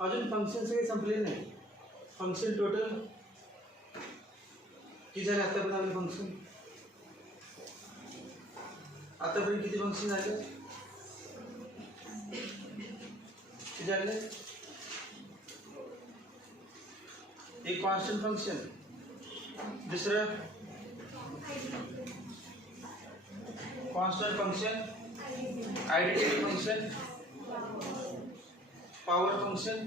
अजून फंक्शन काही संपलेले नाही. फंक्शन टोटल किती झाले आतापर्यंत आपले फंक्शन? आतापर्यंत किती फंक्शन झाले? किती झाले? एक कॉन्स्टंट फंक्शन, दुसरं constant function, identity function, power function,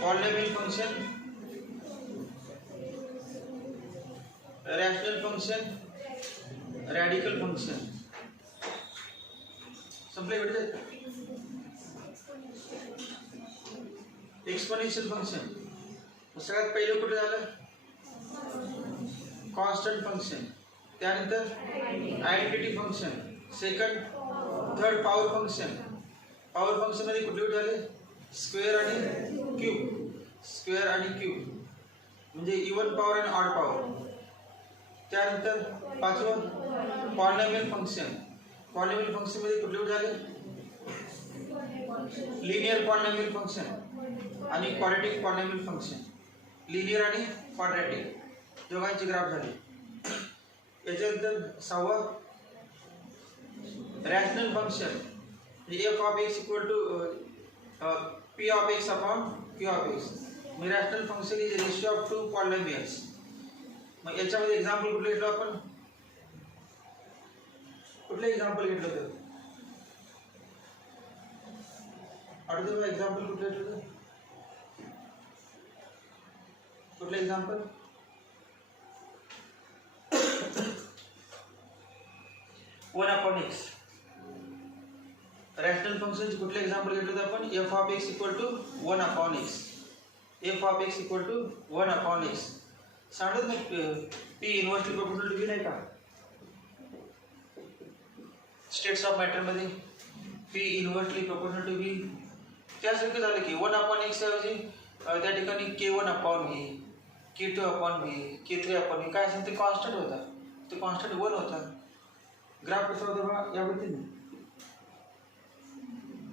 polynomial function, rational function, radical function. संपले बेटे. एक्सपोनेन्शियल फंक्शन सगळ्यात पहिलं कुठे झालं? कॉन्स्टंट फंक्शन, त्यानंतर identity function, second third power function. Power function मध्ये कुठले कुठे झाले? स्क्वेअर आणि क्यूब. स्क्वेअर आणि क्यूब म्हणजे इवन पॉवर आणि ऑड पॉवर. त्यानंतर पाचवं पॉलिनॉमियल फंक्शन. पॉलिनॉमियल फंक्शन मध्ये कुठले कुठे झाले? लिनियर पॉलिनॉमियल फंक्शन आणि क्वाड्रॅटिक पॉलिनॉमियल फंक्शन. लिनियर आणि क्वाड्रॅटिक दोघांचे ग्राफ झाले. याच्यानंतर सहावं रॅशनल फंक्शन म्हणजे f of x equal to p of x upon q of x. मग rational function is ratio of two polynomials. मग याच्यामध्ये एक्झाम्पल कुठलं घेतलं आपण? कुठलं एक्झाम्पल घेतलं होतं? आठवतं का एक्झाम्पल कुठलं घेतलं होतं? कुठलं example? One upon x. Rational फंक्शनचे कुठले एक्झाम्पल घेतलं होतं आपण? F of x equal to one upon x. F of x equal to one upon x. सांगत ना P inversely proportional to V नाही का? स्टेट्स ऑफ मॅटर मध्ये P inversely proportional to V त्यासारखं झालं की वन अपॉन एक्स ऐवजी त्या ठिकाणी k one upon V, k two upon V, k three upon V काय असेल ते कॉन्स्टंट होता. तो कॉन्स्टंट वन होता. ग्राफ कसा होता बघा या पद्धतीने.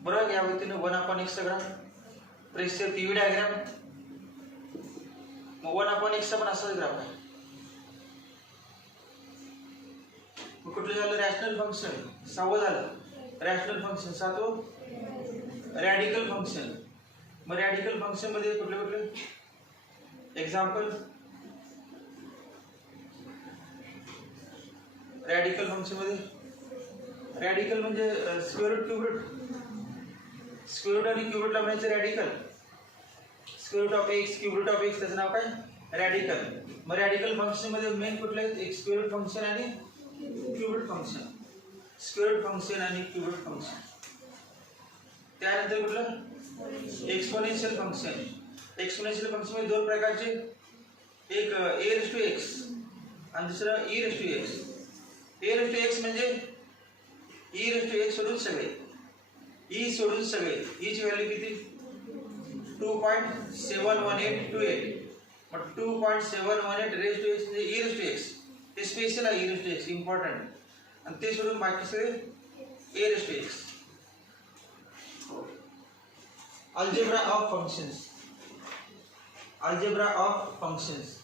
बरोबर या पद्धतीने one upon x graph. Pressure PV diagram. मग वन अपॉन एक्सचा पण असाच ग्राफ आहे. मग कुठलं झालं? Rational function. सहावं झालं रॅशनल फंक्शन. सातवं रॅडिकल फंक्शन. मग रॅडिकल फंक्शन मध्ये कुठले कुठले एक्झाम्पल? रॅडिकल फंक्शन मध्ये रॅडिकल म्हणजे square root, cube root. Square root आणि क्यूब रूट लावण्याचे radical. Square root of x, cube root of x त्याचं नाव काय? रॅडिकल. मग रॅडिकल फंक्शन मध्ये मेन कुठले आहेत? एक स्क्वेअर रूट फंक्शन आणि cube root function. Square root function आणि क्यूब रूट फंक्शन. त्यानंतर कुठलं? Exponential function. एक्सपोनेन्शियल फंक्शन मध्ये दोन प्रकारचे, एक ए रेस टू एक्स आणि दुसरं e raise to x. A raise to x म्हणजे ई रेस टू एक्स सोडून सगळे, ई सोडून सगळे. ई ची व्हॅल्यू किती? 2.71828. मग 2.718 रेस टू एक्स म्हणजे ई रेस टू एक्स. ते स्पेशल आहे e raise to x, important. आणि ते सोडून बाकी सगळे a raise to x. Algebra of functions. Algebra of functions.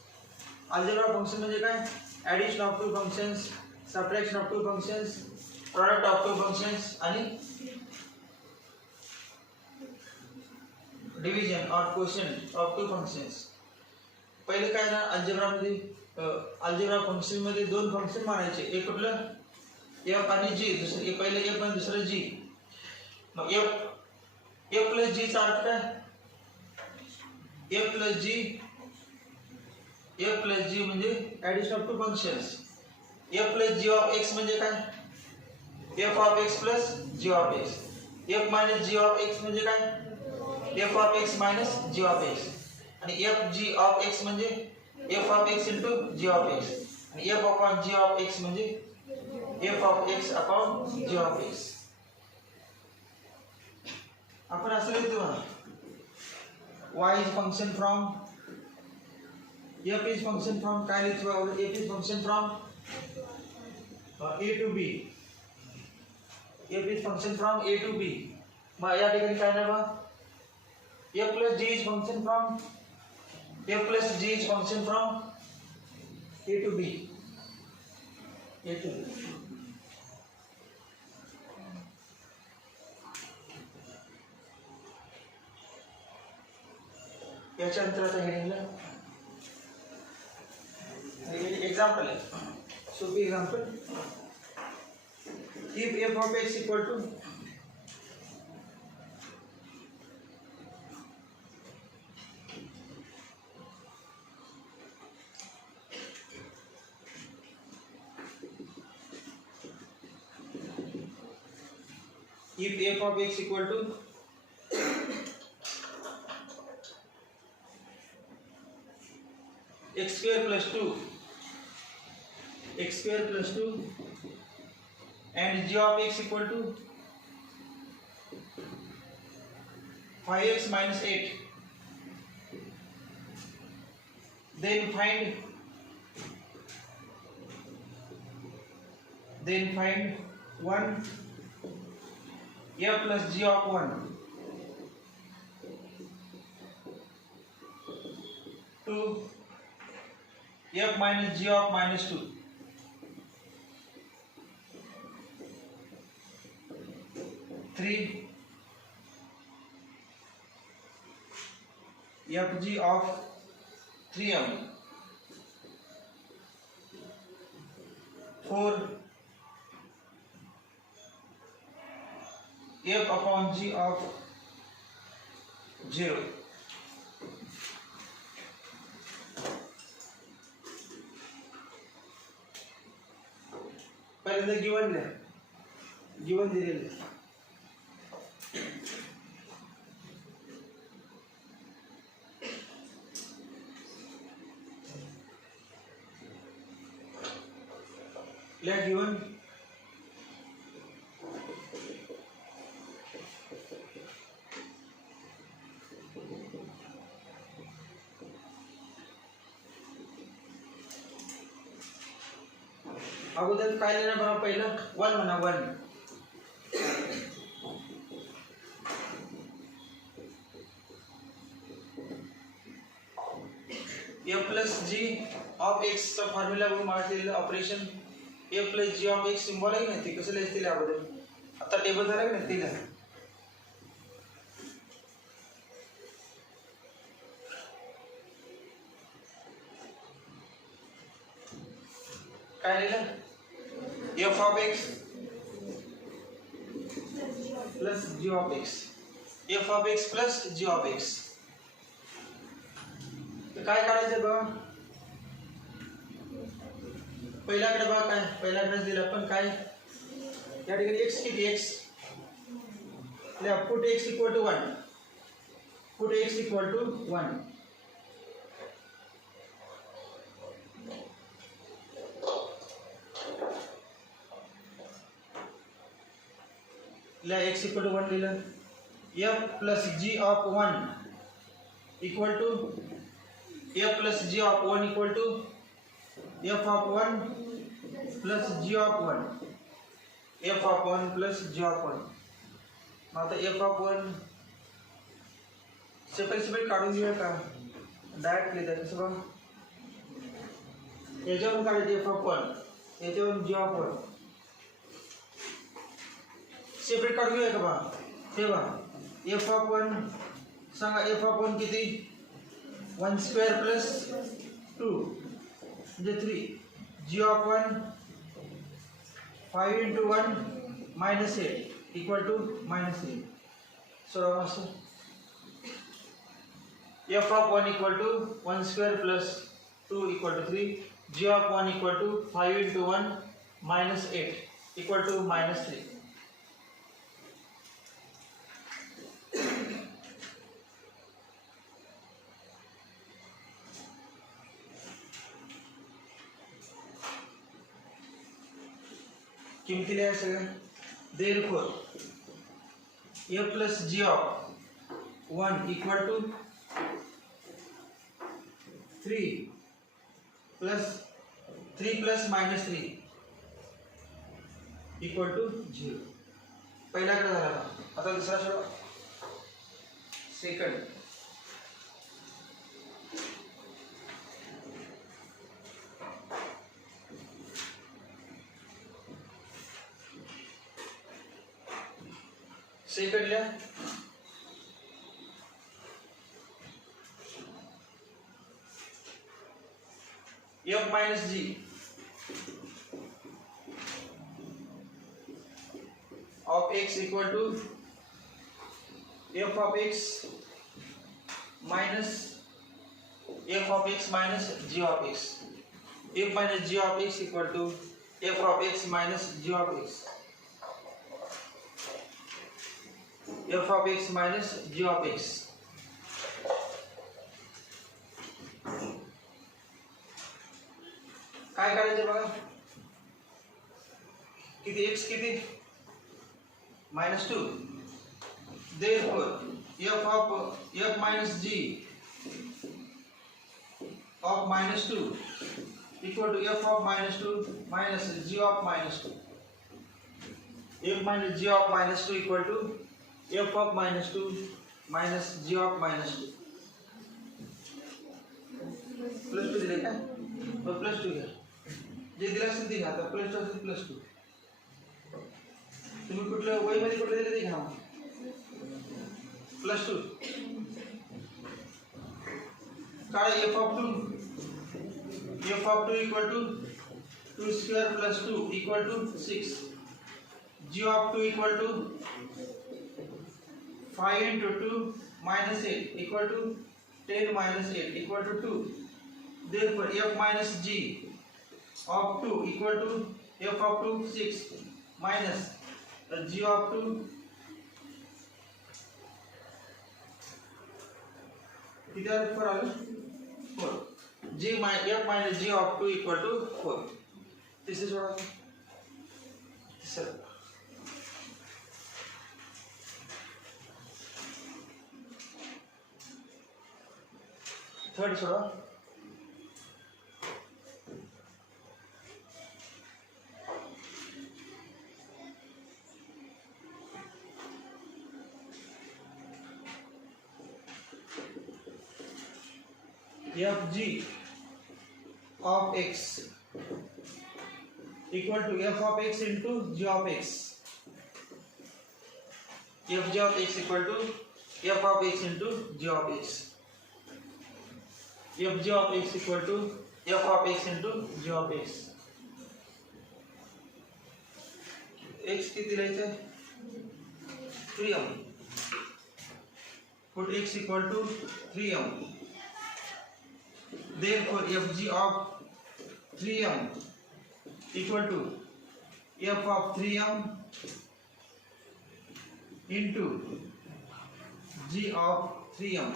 Algebra function म्हणजे काय? Addition of two functions, subtraction of two functions, product of two functions आणि division or quotient of two functions. पहिले काय ना अल्जेब्रामध्ये अल्जेब्रा फंक्शन मध्ये दोन function मानायचे. एक कुठलं? एफ आणि जी. दुसरं पहिले एफ आणि दुसरं जी. मग एफ प्लस जी चा अर्थ काय? एफ प्लस जी म्हणजे addition of two functions. F plus g of x म्हणजे काय? F of x plus g of x. F minus g of x म्हणजे काय? F of x minus g of x. आणि f g of x म्हणजे f of x into g of x. आणि f upon g of x म्हणजे f of x upon g of x. आपण असं लिहितो ना, y is function from f is function from काय लिहितो? f is function from a to b. f is function from a to b. मग या ठिकाणी काय नाही बा, f plus g is function from a to b. याच्या अंतराचा हेडिंगला एग्जाम्पल आहे, सोपी example. if f of x equal to x square plus 2 and g of x equal to 5x minus 8, then find 1 f plus g of 1, 2 f minus g of minus 2, 3 fg of 3m, 4 f upon g of 0. पहिल्यांदा given दिलेलं आहे. Given अगोदर काय लिहिणार बघा, पहिलं 1 म्हणा, 1 f plus g of x चा फॉर्म्युला बघून मागितलेलं operation f plus g of x symbol आहे ना, ते कसं लिहायचं ते अगोदर. आता टेबल झालं की नाही ते लिहा. काय लिहिलं, f of x plus g of x, f of x plus g of x. तर काय करायचं बघा, पहिल्याकडे बघा, काय पहिल्याकडे दिलं पण काय या ठिकाणी x किती, x put x equal to 1, put x equal to 1. x equal to 1 लिहिलं, f plus g of 1 equal to f plus g of 1 equal to f of 1 plus g of 1, f of 1 plus g of 1. आता f of 1 separate काढून घेऊया का, direct लिहिता कसं बघा, याच्यावरून काढायचं f of 1, याच्यावरून g of 1 सेपरेट काढून घेऊया का बघा. तेव्हा f of 1 सांगा, f of 1 किती, 1 square plus 2 म्हणजे 3, g of 1 5 into 1 minus 8 equal to minus 3. So f of 1 equal to 1 square plus 2 equal to 3, g of 1 equal to 5 into 1 minus 8 equal to minus 3. किमती लिहायचं सगळं. therefore f plus g of 1 equal to 3 plus minus 3 equal to 0. पहिल्याकडे झाला का? आता दुसरा सोडवा. Second लिहा. f minus g of x equal to f of x minus g of x. f minus g of x equal to f of x minus g of x. f of x minus g of x. काय करायचं बघा. किती x किती -2. therefore f of f minus g of -2 equal to f of -2 minus g of -2. f minus g of -2 equal to f of -2 minus g of -2. +2 दिले का? तो +2 घ्या. जे दिला असेल ते घ्या. आता +2 असेल +2. तुम्ही कुठल्या वहीमध्ये कुठलं दिलं ते घ्या. +2 काढा. f of 2 equal to 2 square plus 2 equal to 6. g of 2 equal to 5 into 2 minus 8 equal to 10 minus 8 equal to 2. Therefore f minus g of 2 equal to f of 2 6 minus g of 2 किती आलं? 4 आलं. 4. g f minus g of 2 equal to 4. तिसरे सोडा. तिसरं third soda. f g of x equal to f of x into g of x. f g of x equal to f of x into g of x. f g of x equal to f of x into g of x. x किती लिहायचं? 3m. put x equal to 3m. Therefore f g of 3m equal to f of 3m into g of 3m.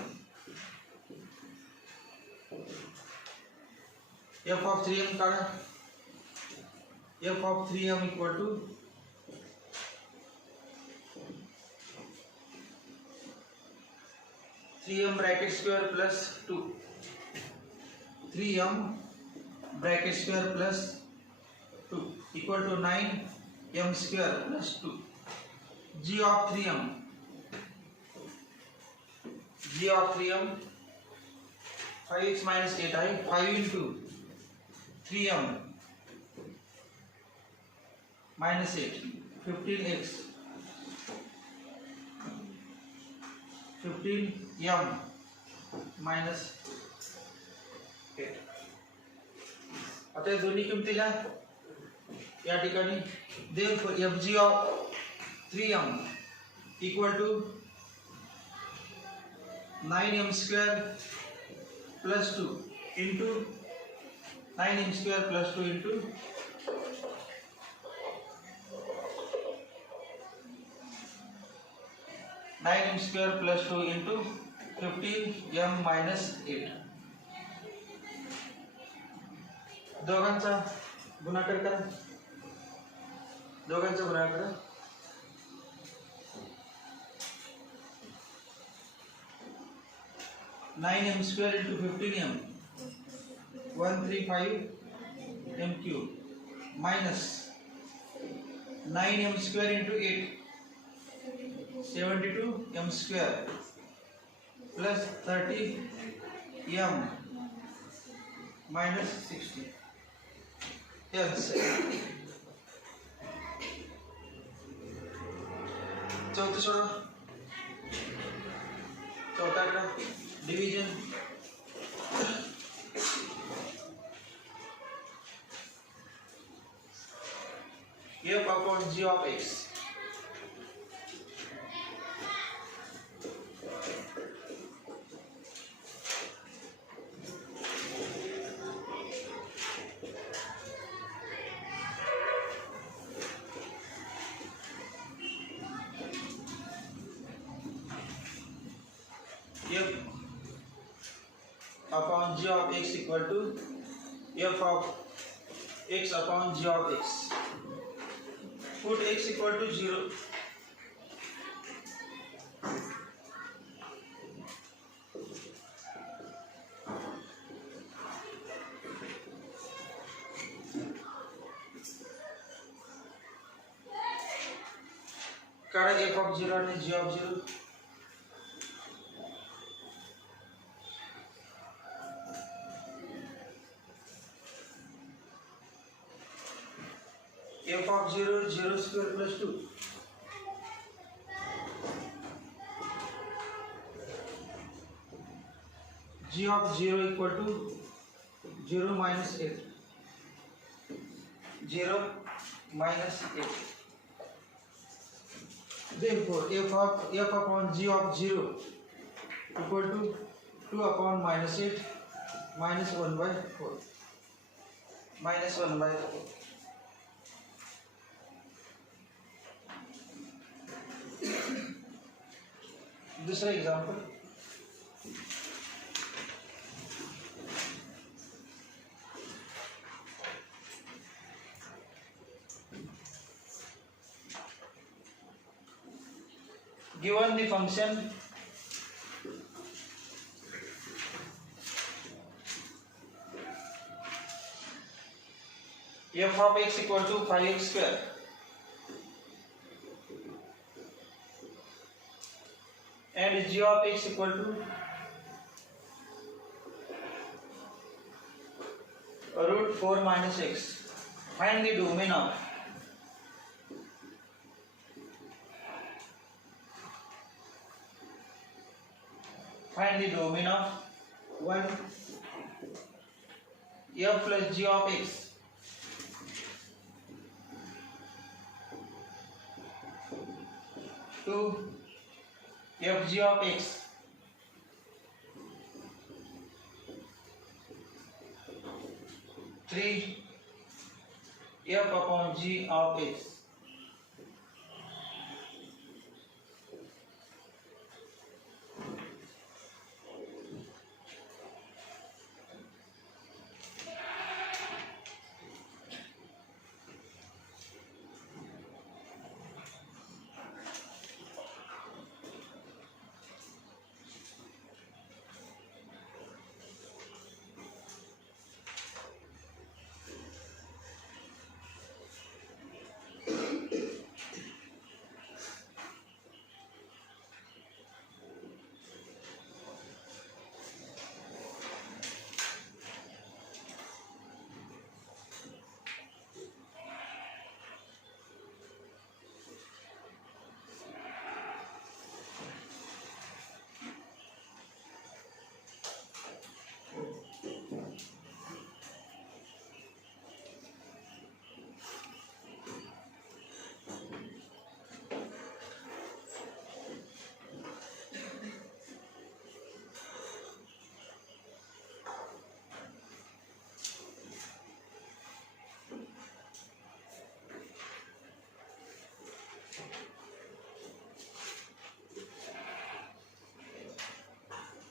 f of 3m काढा. f of 3m equal to 3m bracket square plus 2. 3m bracket square plus 2 equal to 9m square plus 2. g of 3m. g of 3m 5x minus 8i. 5 into 3m minus 8 15x 15m minus 8. आता या दोन्ही किमतीला या ठिकाणी. therefore f g of 3m equal to 9m square plus 2 into 9m square plus 2 into 9m square plus 2 into 15m minus 8. दोघांचा गुणाकार करा. दोघांचा गुणाकार 9m square into 15m 135 m cube minus 9m square into 8 72 m square plus 30 m minus 60. Yes. चौथा का division f upon g of x f upon g of x equal to f of x upon g of x. Put x equal to 0. काढा f of 0 आणि g of 0. f of 0 0 square plus 2. g of 0 equal to 0 minus 8. 0 minus 8. Therefore f upon g of 0 equal to 2 upon minus 8 minus 1 by 4. Minus 1 by 4. दूसरा example given the function f of x equal to 5x square and g of x equal to root 4 minus x. Find the domain of one f plus g of x two f g of x three f upon g of x.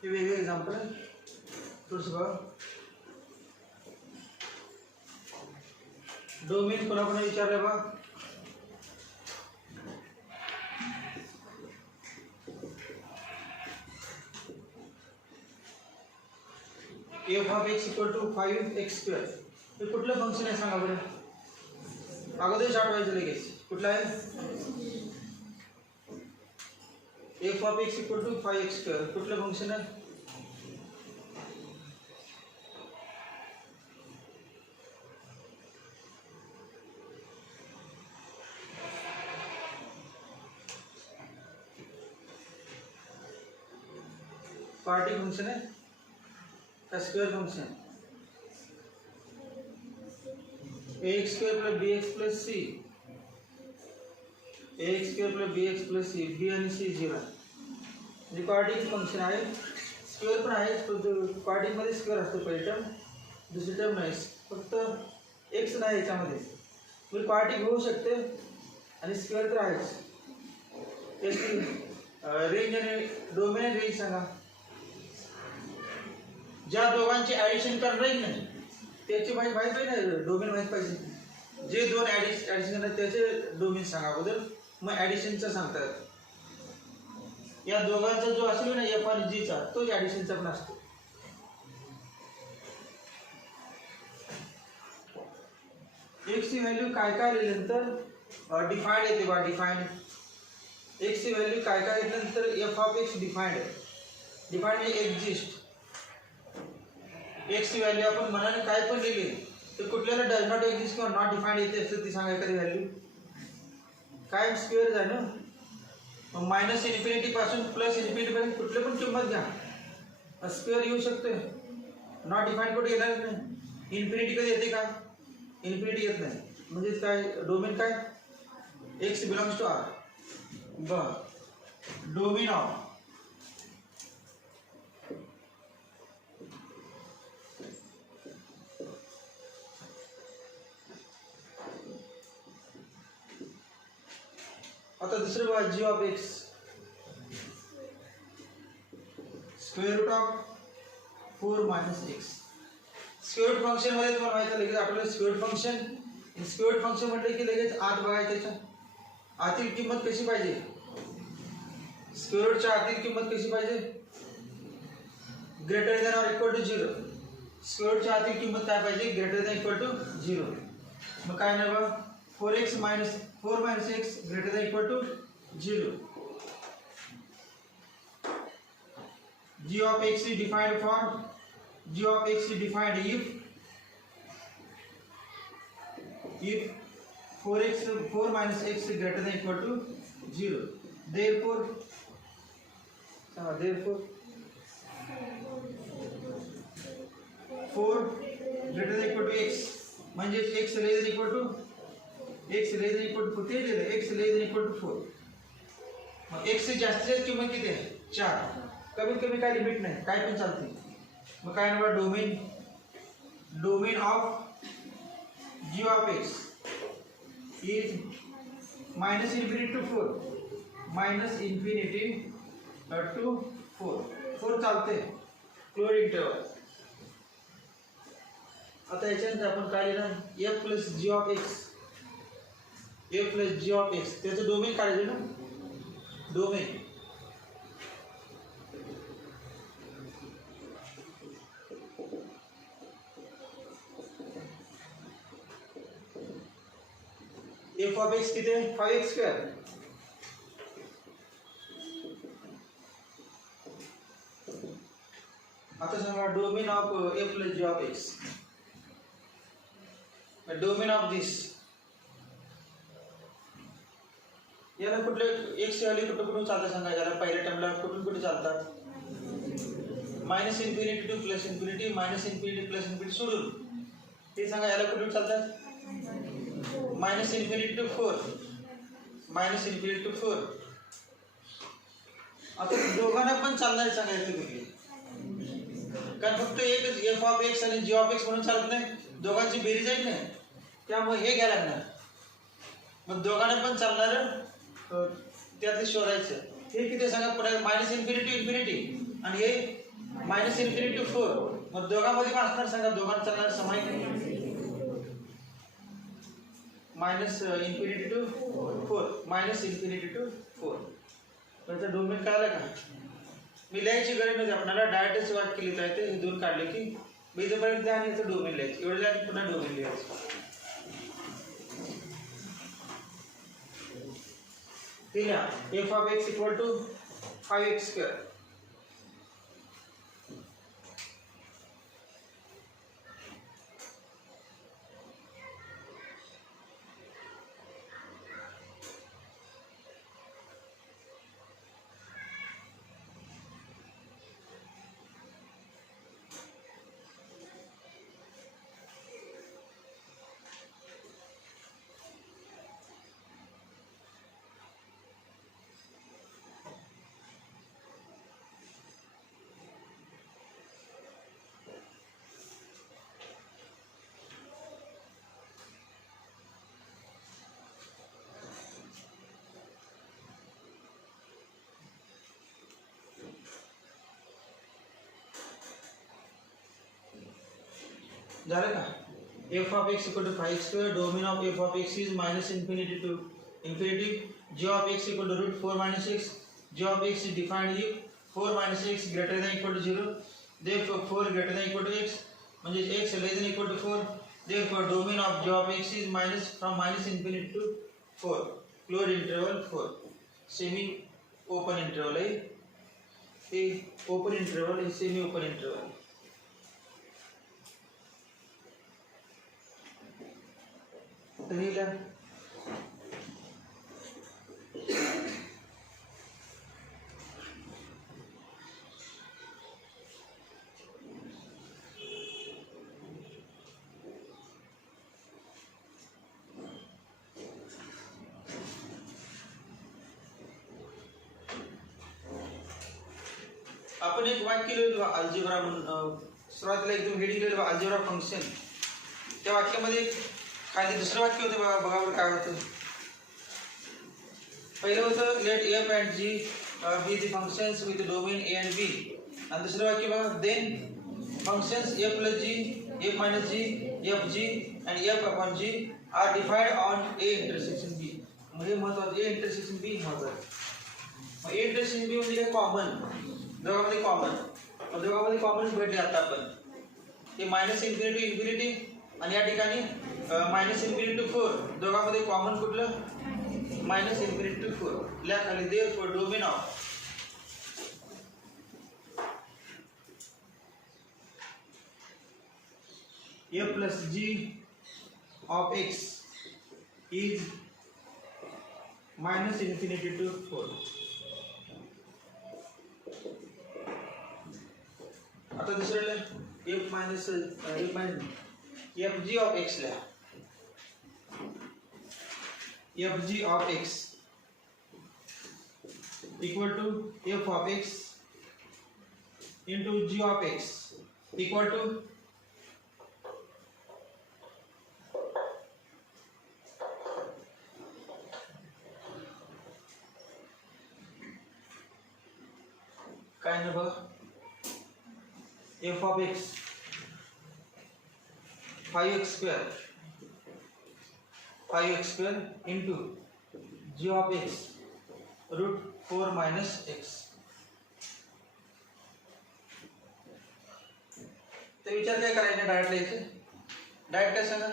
ये वेगळे example आहे थोडंसं बघा. Domain कोणाकोणा विचारलं बघा. f of x equal to 5x square हे कुठलं function आहे सांगा बरं. अगोदर आठवायचं लगेच कुठलं आहे. F of x equal to 5x². कुठलं फंक्शन आहे? क्वाड्रेटिक फंक्शन है का square function? ax² plus bx plus c, ax² plus bx plus c, b आणि c 0. म्हणजे क्वाड्रेटिक फंक्शन आहे, स्क्वेअर पण आहे. क्वाड्रेटिक मध्ये स्क्वेअर असतो पहिली टर्म, दुसरी टर्म नाही, फक्त एक्स नाही याच्यामध्ये. म्हणजे क्वाड्रेटिक होऊ शकते आणि स्क्वेअर तर आहेच. त्याची रेंज आणि डोमेन आणि रेंज सांगा. ज्या दोघांची ॲडिशन करणार आहे नाही त्याची माहिती पाहिजे, डोमेन माहीत पाहिजे. जे दोन ॲडिशन करणार त्याचे डोमेन सांगा अगोदर, मग ॲडिशनचं सांगतात. या दोघांचा जो असेल ना एफ आणि जीचा, तोच ॲडिशनचा पण असतो. एक्सची व्हॅल्यू काय काय लिहिल्यानंतर डिफाइंड येते बा. डिफाइंड एक्सची व्हॅल्यू काय काय घेतल्यानंतर एफ ऑफ एक्स डिफाइंड आहे. डिफाइंड म्हणजे एक्झिस्ट. एक्सची व्हॅल्यू आपण मनाने काय पण लिहिली तर कुठल्याला डज नॉट एक्झिस्ट किंवा नॉट डिफाइंड येते असतं ती सांगा एखादी व्हॅल्यू. काय स्क्वेअर आहे ना, मग मायनस इन्फिनिटी पासून प्लस इन्फिनिटी पर्यंत कुठले पण किंमत घ्या स्क्वेअर येऊ शकते. नॉट डिफाइंड कुठे येणार नाही. इन्फिनिटी कधी येते का? इन्फिनिटी येत नाही. म्हणजे काय डोमेन काय? X belongs to R. बर, डोमेन ऑफ आता दुसरे बघा, g of x square root of 4 minus x. Square root function मध्ये तुम्हाला माहिती आहे लगेच आपल्याला स्क्वेअर फंक्शन. स्क्वेअर फंक्शन म्हटलं की लगेच आत बघायचं, त्याच्या आतील किंमत कशी पाहिजे. स्क्वेअर रूटच्या आतील किंमत कशी पाहिजे? Greater than or equal to 0. Square रूटच्या आतील किंमत काय पाहिजे? Greater than equal to 0. मग काय नाही बघा, 4x minus 4 minus x greater than equal to 0. G of x is defined for g of x is defined if 4 minus x is greater than equal to 0. Therefore 4 greater than equal to x म्हणजे x less than equal to x less than equal to 4 ते दिलं, x less than equal to 4. मग x ची जास्तीत किंमत किती आहे? 4. कमीत कमी काय लिमिट नाही, काय पण चालते. मग काय नाव domain, domain of g of x is minus infinity to 4, minus infinity to 4 चालते. Close interval. आता याच्यानंतर आपण काय लिहिणार? f plus g of x, a plus g of x, त्याचं डोमेन काढायचं ना. डोमेन एफ ऑफ एक्स किती आहे? 5x². आता सांगा domain of a plus g of x, domain of this. याला कुठले एक्स व्हॅल्यू कुठून चालतात सांगा. याला पहिल्या टर्मला कुठून कुठे चालतात? Minus infinity to plus infinity, minus infinity plus infinity सोडून ते सांगा याला कुठून चालतात? Minus infinity to 4, minus infinity to 4. आता दोघांना पण चालणार सांगा येते कुठली, कारण फक्त एकच एफ ऑफ एक्स आणि जी ऑफ एक्स म्हणून चालत नाही, दोघांची बेरीज आहे नाही, त्यामुळे हे घ्यायला लागणार. मग दोघांना पण चालणार त्यातले शोधायचं. हे किती सांगा? पुढे मायनस इन्फिनिटी इन्फिनिटी आणि हे मायनस इन्फिनिटी टू 4. मग दोघांमध्ये पण असणार सांगा, दोघांना चालणार समान. Minus infinity to 4, minus infinity to 4. त्याचं डोमेन कळलं का? मी लिहायची गरज नाही आपल्याला, डायरेक्टच वाक्य लिहिता येते. हे दोन काढले की बीजपर्यंत आणि याचं डोमेन लिहायचं. एवढं आणि पुन्हा डोमेन लिहायचं. F of x equal to 5x². झालं का? f of x equal to 5x². Domain of f of x is minus infinity to infinity. g of x equal to root 4 minus x. g of x is defined if 4 minus x greater than equal to 0. Therefore 4 greater than equal to x. म्हणजे x less than equal to 4. Therefore domain of g of x is minus from minus infinity to 4. Closed interval 4. Semi open interval है. ये open interval है, semi open interval. आपण एक वाक्य लिहिलं algebra म्हणून सुरुवातीला एकदम हेडिंग लिहिलं अल्जेब्रा फंक्शन. त्या वाक्यामध्ये खाली दुसरं वाक्य होतं बघा, बघा काय होतं. पहिलं होतं let f and g be the functions with domain A and B. आणि दुसरं वाक्य बघा then functions f plus g, f minus g, f g and f upon g are defined on A intersection B. म्हणजे महत्वाचं ए intersection बी महत्वाचं. मग ए intersection B म्हणजे काय कॉमन, दोघांमध्ये कॉमन. दोघांमध्ये कॉमन भेटले आता आपण हे मायनस इन्फिनिटी टू इन्फिनिटी आणि या ठिकाणी मायनस इन्फिनिटी टू 4. दोघांमध्ये कॉमन कुठलं मायनस इन्फिनिटी टू 4. लिहा खाली therefore domain of f plus g of x is minus infinity to 4. आता दुसऱ्याला f minus f g of x लिहा. f g of x equal to f of x into g of x equal to काय ना बघा f of x 5x² into g of x root 4 minus x. ते विचार काय करायचं direct लिहायचं. Direct काय सांगा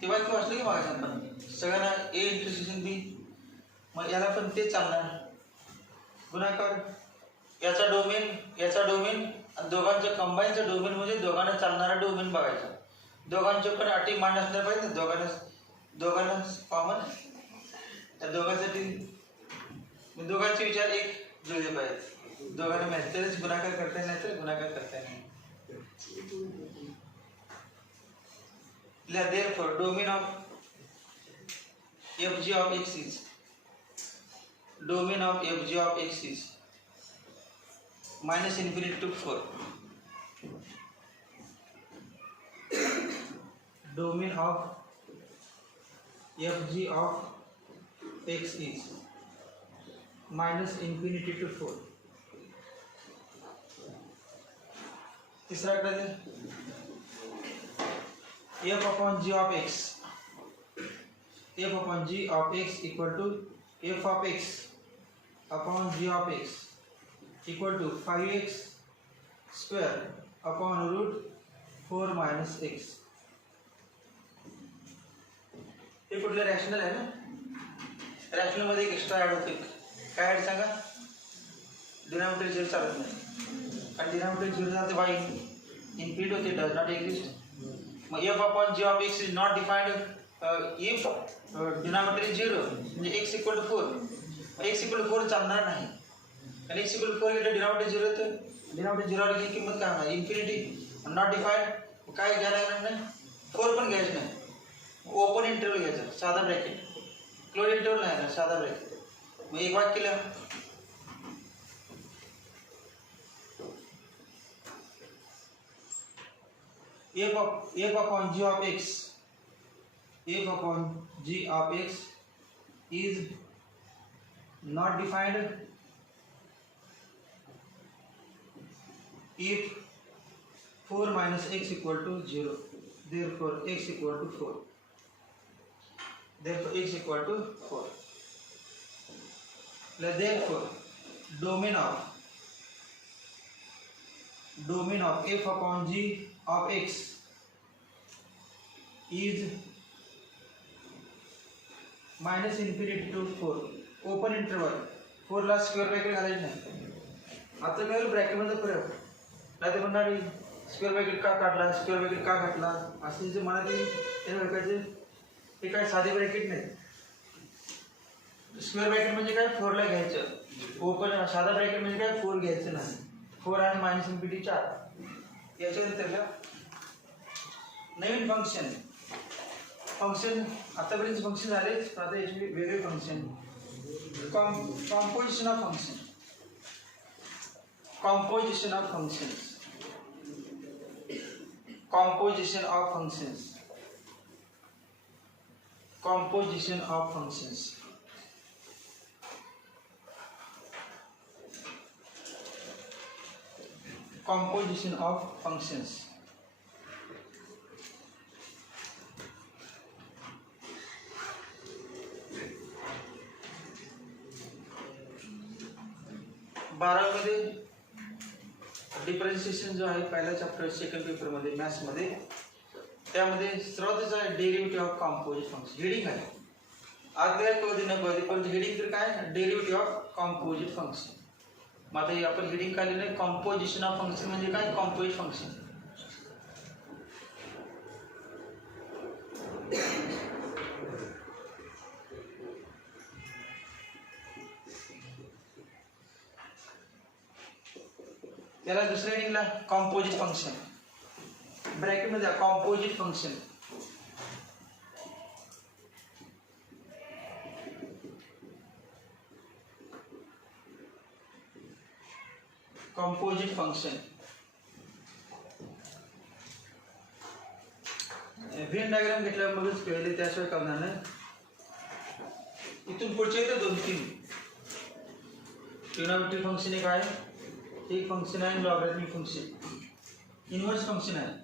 तेव्हा तू असलं की बघायचं आपण सगळ्यांना ए इंटरसेक्शन बी. मग याला पण ते चालणार गुणाकार. याचा डोमेन आणि दोघांचं कंबाईनचं डोमेन म्हणजे दोघांना चालणारा डोमेन बघायचा. दोघांचे पण अटी मान असल्या पाहिजे. दोघांना कॉमन त्या दोघांसाठी दोघांचे विचार एक जुळले पाहिजे. दोघांना माहिती तरच गुणाकार करता नाही तर गुणाकार करता नाही. Therefore domain of fg of x is minus infinity to 4. Domain of fg of x is minus infinity to 4. तीसरा कडे f upon g of x equal to f of x upon g of x equal to 5x² upon root 4 minus x. हे कुठलं rational आहे ना. Rational मध्ये एक extra add होते. काय ऍड सांगा डिनॉमिनेटर 0 चालत नाही, कारण डिनॉमिनेटर 0 जाते वाय इन्फिनिटी होते, डज नॉट एक्झिस्ट. मग f upon g of x is not defined if denominator is 0, म्हणजे x equal to 4. X equal to 4 चालणार नाही, आणि एक्स इक्वल टू 4 गेलं डिनॉमिनेटर 0 होतं. डिनॉमिनेटर 0 आली की किंमत काय होणार, इन्फिनिटी. नॉट डिफाइंड, काय घ्यायला लागणार नाही, 4 पण घ्यायचं नाही. ओपन इंटरव्हल घ्यायचा, साधा ब्रॅकेट. क्लोज इंटरव्हल नाही, साधा ब्रॅकेट. मग एक वाक्य केलं, f upon g of x, f upon g of x is not defined if 4 minus x equal to 0. Therefore x equal to 4. Therefore x equal to 4. Therefore domain of f upon g of x is minus infinity to 4. Open interval. 4 ला square bracket घालायचं नाही. आता मी bracket मध्ये फरक नाही ते म्हणणार square bracket का काढला, स्क्वेअर ब्रॅकेट का घातला, असे जे मनात ते ओळखायचे. हे काय साधे ब्रॅकेट नाही. स्क्वेअर ब्रॅकेट म्हणजे काय, 4 ला घ्यायचं. ओपन साधा ब्रॅकेट म्हणजे काय, 4 घ्यायचं नाही. 4 आणि मायनस इन्फिनिटी 4. याच्यानंतर नवीन फंक्शन आतापर्यंत फंक्शन झाले, आता याचे वेगळे function. Composition of function. Composition of functions. Composition of functions. Composition of functions. Composition of functions. बारावीमध्ये डिफरन्शिएशन जो आहे पहिला चॅप्टर सेकंड पेपरमध्ये मॅथ्समध्ये, त्यामध्ये सर्वात derivative of composite function heading आहे. आतल्या कधी न कधी पण हेडिंग तर काय, डेरिव्हेटिव्ह ऑफ कॉम्पोजिट फंक्शन. मग आता आपण हेडिंग काढलेलं आहे कॉम्पोजिशन ऑफ फंक्शन म्हणजे काय, कॉम्पोजिट फंक्शन. त्याला दुसऱ्या हेडिंगला कॉम्पोजिट फंक्शन ब्रॅकेट मध्ये composite function. Composite function Venn diagram घेतल्यावर मगच कळले, त्याशिवाय कळणार नाही. इथून पुढचे येते 2-3 ट्रिग्नोमेट्रिक फंक्शन. एक आहे, एक फंक्शन आहे लॉगॅरिथमिक फंक्शन, इनव्हर्स फंक्शन आहे.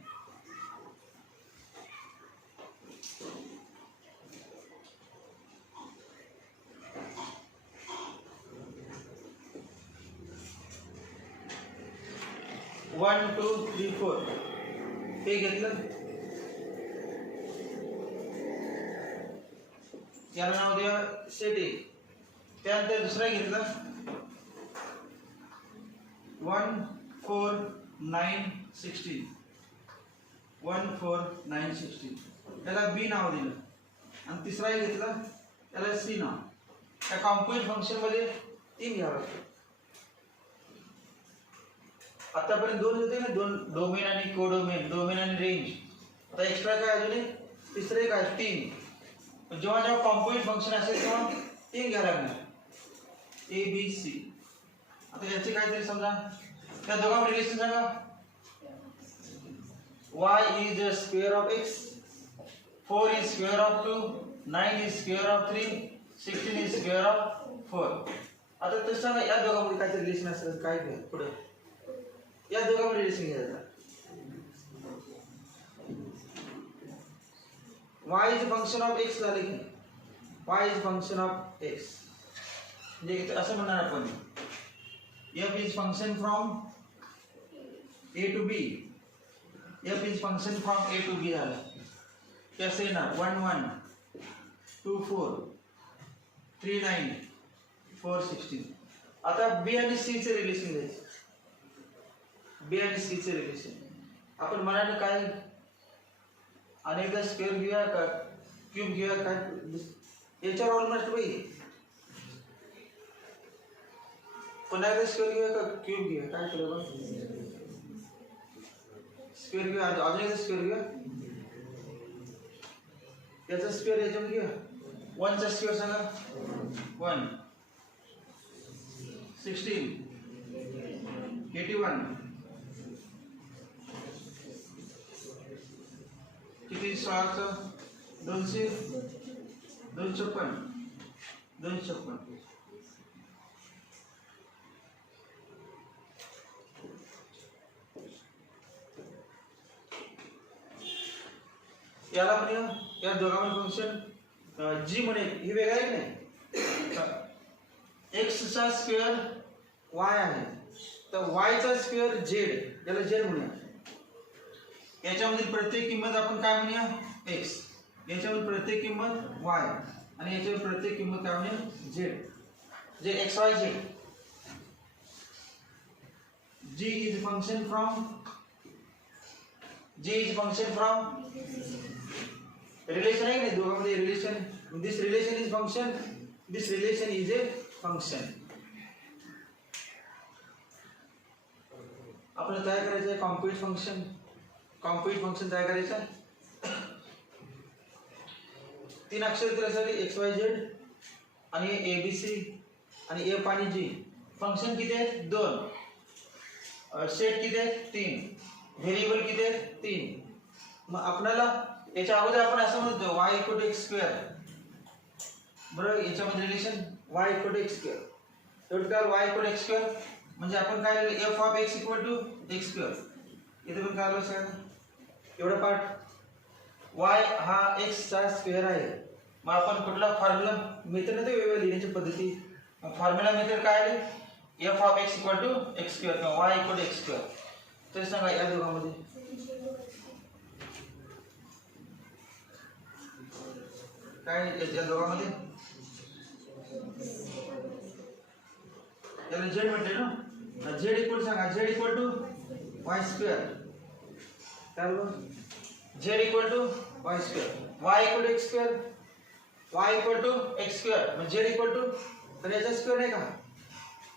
वन 2 3 4 हे घेतलं, याला नाव द्या सेट ए. त्यानंतर दुसरा घेतला 1 4 9 16, 1 4 9 16 त्याला बी नाव दिलं. आणि तिसरा घेतला त्याला सी नाव. त्या कॉम्पोजिट फंक्शन मध्ये 3 घ्यावं लागतं. आतापर्यंत 2 होते ना, 2 डोमेन आणि कोडोमेन, डोमेन आणि रेंज. आता एक्स्ट्रा काय अजून तिसरे काय 3. जेव्हा जेव्हा कॉम्पोजिट फंक्शन असेल तेव्हा 3 घ्यायला लागणार, ए बी सी. आता याचे काहीतरी समजा त्या दोघांमध्ये रिलेशन सांगा. y is the square of x, 4 is square of 2, 9 is square of 3, 16 is square of 4. आता तसं सांगा या दोघांमध्ये काहीतरी रिलेशन असेल, काय घ्या पुढे या दोघांमध्ये रिलेशन घ्यायचं. y is function of x झाले की y is function of x, म्हणजे असं म्हणणार आपण f is function from a to b, f is function from a to b झालं. कैसे ना 1 1 2 4 3 9 4 16. आता बी आणि सी चे रिलेशन घ्यायचे. बी आणि सी चे रिलेशन आपण म्हणाले काय, अनेकदा स्क्वेअर घेऊया का क्यूब घेऊया काय याच्यावर ऑलमोस्ट बाई. पुन्हा एकदा स्क्वेअर घेऊया का क्यूब घेऊया काय करूया बघ. स्क्वेअर घेऊया, अजून एकदा स्क्वेअर घेऊया. याचा स्क्वेअर याच्यामध्ये घेऊया. 1 चा स्क्वेअर सांगा. 1 16 81 किती 16 200 256 256. याला पण या दोघांमध्ये फंक्शन जी म्हणे हे वेगळं आहे की नाही. एक्स चा स्क्वेअर वाय आहे तर वाय चा स्क्वेअर झेड, याला झेड म्हणूया. याच्यामधील प्रत्येक किंमत आपण काय म्हणूया एक्स, याच्यामध्ये प्रत्येक किंमत वाय आणि याच्यावर प्रत्येक किंमत काय म्हणूया झेड. जे X Y Z. G is function from relation आहे की दोघांमध्ये relation. This relation is function, this relation is a function. आपल्याला तयार करायचं आहे कॉम्प्युट फंक्शन. कॉम्प्युट फंक्शन तयार करायचं आहे. 3 अक्षर त्यासाठी एक्स वाय झेड आणि ए बी सी आणि एफ आणि जी. फंक्शन किती आहेत 2. सेट किती आहेत 3. व्हेरिएबल किती आहेत 3. मग आपल्याला याच्या अगोदर आपण असं म्हणतो y equal to x square. बरोबर, याच्यामध्ये relation y equal to x square. शेवटी काय y equal to x square म्हणजे आपण काय लिहिलं f of x equal to x square. इथे पण काय आलं सर एवढा पार्ट y हा x चा स्क्वेअर आहे. मग आपण कुठला फॉर्म्युला मेथड ना ते वेगवेगळ्या लिहिण्याची पद्धती. फॉर्म्युला मेथड काय आहे f of x equal to x square किंवा y equal to x square. तर सांगा या दोघांमध्ये काय या दोघांमध्ये याला झेड म्हटले ना. झेड इक्वल सांगा z equal to y square. काय बरोबर z equal to y square. Y equal to x square. Y equal to x square म्हणजे झेड इक्वल टू तर याचा स्क्वेअर आहे का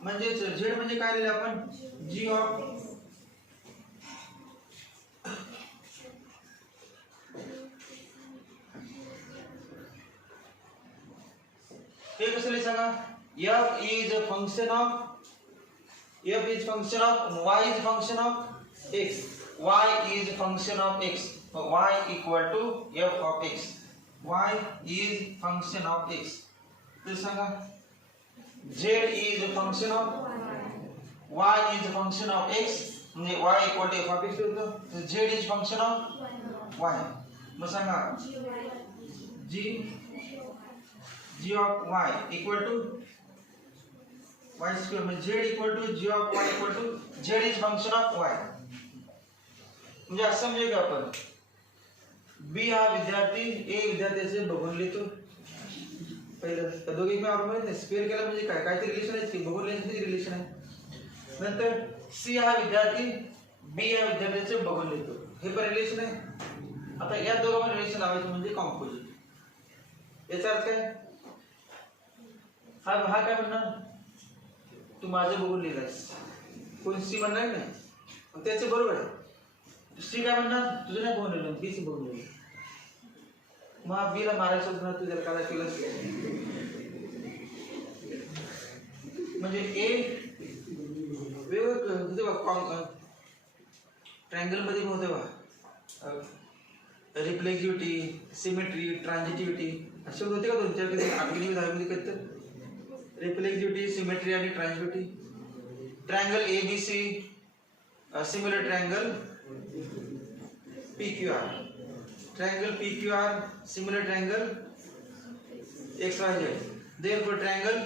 म्हणजे झेड म्हणजे काय लिहिलं आपण जी ऑफ हे कसं लिहायचं सांगा. f is a function of f is function of y is function of x. y is function of x. y equal to f of x. y is function of x. तर सांगा z is a function of y is a function of x म्हणजे y equal to f of x होतं. तर z is function of y. मग सांगा g of y equal to y square म्हणजे z equal to g of y equal to z is function of y. म्हणजे असं समजूया की आपण b हा विद्यार्थी a विद्यार्थ्याचे बघून लिहितो. पहिलं तर दोघे मी आपण माहित नाही स्क्वेअर केला म्हणजे काय काय ते रिलेशन आहे की बघून लिहिण्याचे रिलेशन आहे. नंतर c हा विद्यार्थी b या विद्यार्थ्याचे बघून लिहितो. हे पण रिलेशन आहे. आता या दोघांमध्ये रिलेशन लावायचं म्हणजे कॉम्पोजिट. याचा अर्थ काय हा काय म्हणणार तू माझं बघून लिहिलास कोण सी म्हणणार नाही त्याचं बरोबर आहे. सी काय म्हणणार तुझं नाही बघून लिहिलं बी सी बघून लिहिलं. मग बी ला मारायचं होतं ना तू जर काय केलं म्हणजे ए वेगवेगळं तुझं ट्रायंगल मध्ये होते बा रिफ्लेक्सिव्हिटी सिमेट्री ट्रान्झिटिव्हिटी असे होते का 2-4 कधी 8वी 10वी मध्ये कधी रिफ्लेक्सिव्हिटी सिमेट्री आणि transitivity. Triangle ABC similar triangle PQR. Triangle PQR similar triangle XYZ. therefore triangle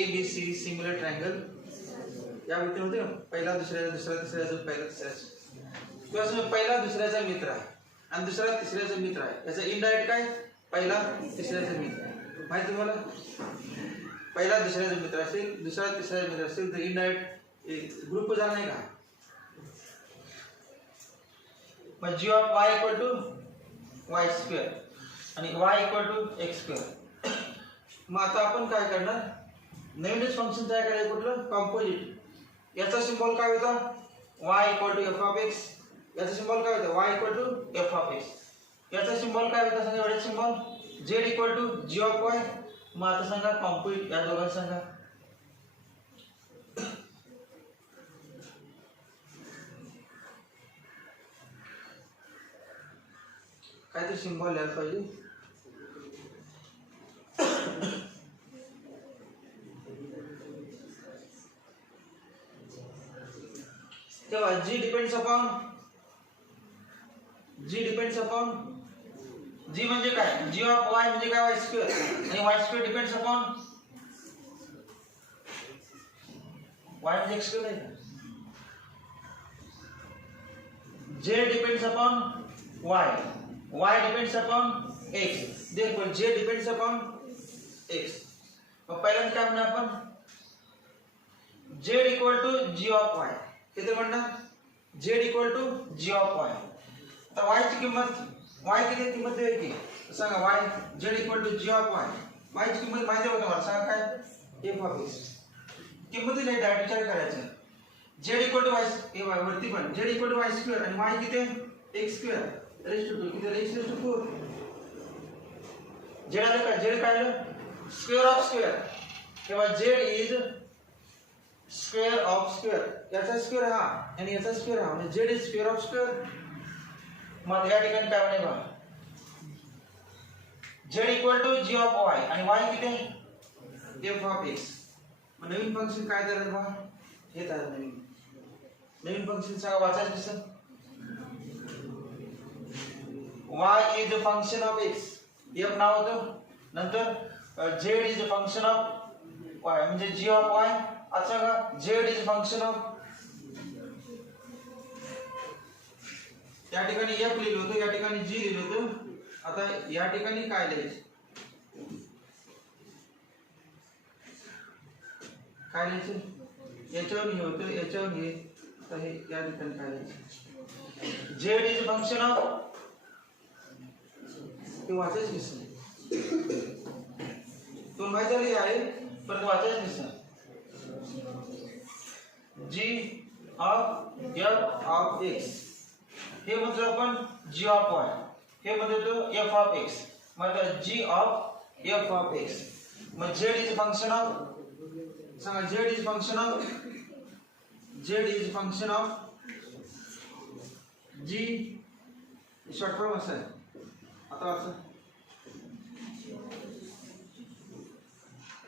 ABC similar triangle या व्यक्ती होते पहिला दुसऱ्याचा दुसरा तिसऱ्याचा पहिला तिसऱ्याचा किंवा पहिला दुसऱ्याचा मित्र आहे आणि दुसरा तिसऱ्याचा मित्र आहे. याचा इनडायरेक्ट काय पहिला तिसऱ्याचा मित्र माहिती तुम्हाला पहिला दुसऱ्याचा मित्र असेल, दुसरा तिसऱ्याचा मित्र असेल तर इनडायरेक्ट ग्रुप झाला नाही का. मग g of y equal to y square आणि y equal to x square. मग आता आपण काय करणार, नवीनच फंक्शन तयार करायचं कुठलं, कॉम्पोजिट. याचा सिम्बॉल काय होता, y equal to f of x. याचा सिम्बॉल काय होता, y equal to f of x. याचा सिम्बॉल काय होता सांगा, एवढे symbol z equal to g of y. मग आता सांगा कॉम्पोजिट या दोघांना सांगा. काहीतरी सिम्बॉल लिहायला पाहिजे. तेव्हा जी डिपेंड्स अपॉन जी म्हणजे काय, जी ऑफ वाय म्हणजे काय, वाय स्क्वेअर. आणि y square depends upon y म्हणजे एक्स स्क्वेअर आहे. z depends upon y, y depends upon x. therefore z depends upon x. मग पहिल्यांदा काय म्हणणार आपण, z equal to g of y. किती म्हणणार, z equal to g of y. आता y ची किंमत, y किती किंमत द्यायची सांगा, y z equal to g of y. y ची किंमत माहिती आहे तुम्हाला, सांगा काय, f ऑफ x. किंमत दिली आहे, डायरेक्ट विचार करायचा. z इक्वल टू y वरती पण z equal to y square आणि y किती x स्क्वेअर रेज टू 2 किती रेज टू 4. z आलं का, z काय आलं, स्क्वेअर ऑफ स्क्वेअर. तेव्हा z is square of square. याचा स्क्वेअर हा आणि याचा स्क्वेअर हा, म्हणजे z is square of square. मग या ठिकाणी काय म्हणे बघा, z equal to g of y आणि y किती f ऑफ x. मग नवीन फंक्शन काय झालं बघा, हे तयार नवीन फंक्शन सांगा, वाचायचं कसं, y is a function of x. f नाव होतं, नंतर z is a function of y म्हणजे g ऑफ y. आता सांगा z इज फंक्शन ऑफ, या ठिकाणी f लिहिलं होतं, या ठिकाणी g लिहिलं होतं. आता या ठिकाणी काय लिहायचं, काय लिहायचं, याच्यावर हे होतं, याच्यावर हे, तर हे या ठिकाणी काय लिहायचं, z इज फंक्शन ऑफ, ते वाचायचं दिसत तो माहिती झाली आहे पण वाचायचं दिसत. g of f of x हे म्हटलं आपण g ऑफ y, हे म्हणतो f ऑफ x. मतलब g of f of x. मग z इज फंक्शन ऑफ, सांगा z is function of, z is function of g short form असं आहे. आता असं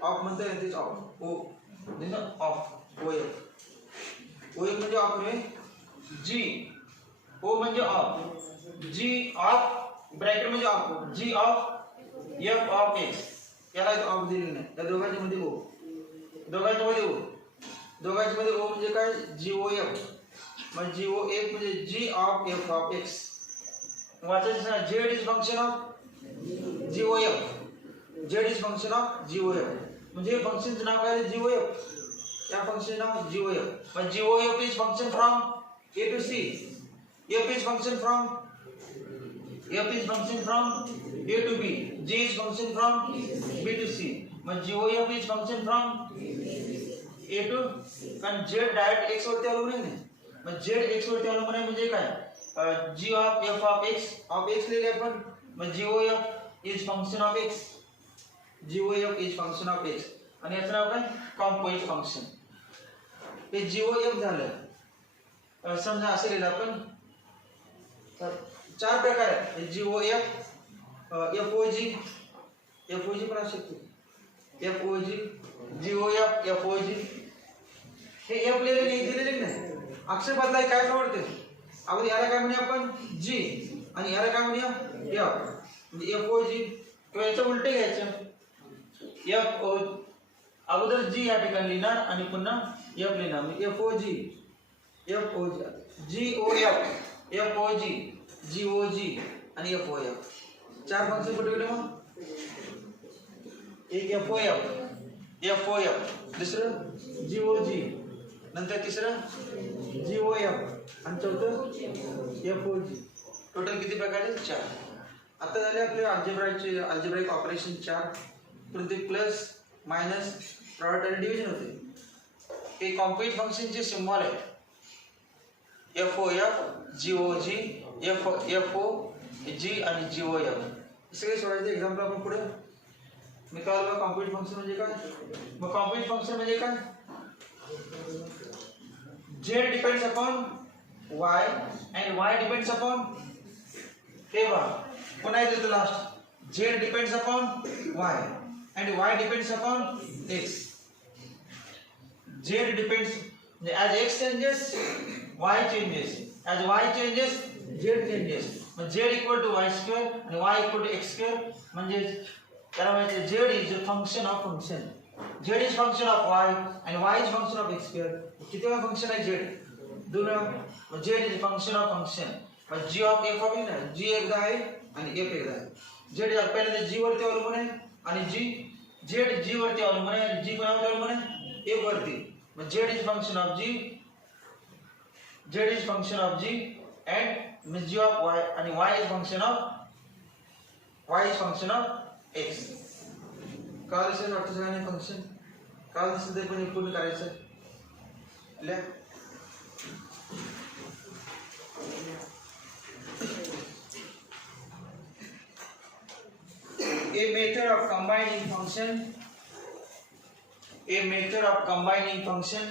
ऑफ म्हणता येते, of o this of o f. O f म्हणजे ऑफ रे, जी ओ म्हणजे ऑफ, जी ऑफ ब्रॅकेट म्हणजे of, g of f of x. याला ऑफ दिलेलं नाही, त्या दोघांच्या मध्ये ओ, दोघांच्या मध्ये ओ, दोघांच्या मध्ये ओ म्हणजे काय, जी ओ एफ. मग जी ओ एफ म्हणजे g of f of x. वाचायचं ना, z is function of g o f, z is function of g o f. म्हणजे फंक्शनचं नाव काय, जी ओ एफ. या फंक्शन नाव जी ओ एफ. मग g o f is function from a to c. f is function from a to b. g is function from b to c. मग g o f is function from a to, कारण z direct x वरती अवलंबून आहे. मग z x वरती अवलंबून आहे म्हणजे काय, g of f of x लिहिले आपण. मग g o f is function of x, g o f is function of x. आणि याचं नाव काय, कॉम्पोजिट फंक्शन. हे g o f झालं. समजा असे लिहिलं आपण, चार प्रकार आहेत, जी ओ एफ, एफ ओ जी पण असू शकते, F o g, g o f, f o जी. हे एफ लिहिलेले नाही, अक्षर बदलाय काय आवडते. अगोदर याला काय म्हणूया आपण, जी, आणि याला काय म्हणूया एफ, म्हणजे एफ ओ जी. किंवा याचं उलटे घ्यायचं, एफ ओ, अगोदर जी या ठिकाणी लिहिणार आणि पुन्हा एफ लिहिणार, f o g, f o g, g o f, f o g, g o g आणि एफ ओ एफ. चार फंक्शन कुठे गेले मग, एक f o f, f o f, दुसरं जी ओ जी, नंतर तिसरं जी ओ एफ आणि चौथं एफ ओ जी. टोटल किती प्रकारचे? 4. आता झाले आपले अल्जेब्राइक ऑपरेशन 4. प्रत्येक प्लस मायनस प्रॉडक्ट आणि डिव्हिजन होते. हे कॉम्प्लेक्स फंक्शनचे सिम्बॉल आहेत एफ ओ एफ, जी o g, f o g आणि जी ओ एफ. सगळे सोडायचे एक्झाम्पल आपण पुढे. मी काय बघा कॉम्प्लेक्स फंक्शन म्हणजे काय? मग कॉम्प्लेक्स फंक्शन म्हणजे काय? z depends upon y and y depends upon हे बघा पुन्हा येते last z depends upon y and y depends upon x. z depends as x changes y changes, as y changes z changes. मग z equal to y square आणि y equal to x square म्हणजे त्याला माहिती z is a function of function. z is function of y and y is function of x square. किती वेळा function आहे z? दोन वेळा. z is function of function. मग g of f आहे ना, g एकदा आहे आणि f एकदा आहे. z पहिल्यांदा g वरती अवलंबून आहे आणि z g वरती अवलंबून आहे आणि g कोणावर अवलंबून आहे? f वरती. मग z is function of g, z is function of g and g of y आणि y is function of x. काल असेल वाटतं सगळ्यांनी फंक्शन काल दिसतं ते पण पूर्ण करायचं. A method of combining function, a method of combining function,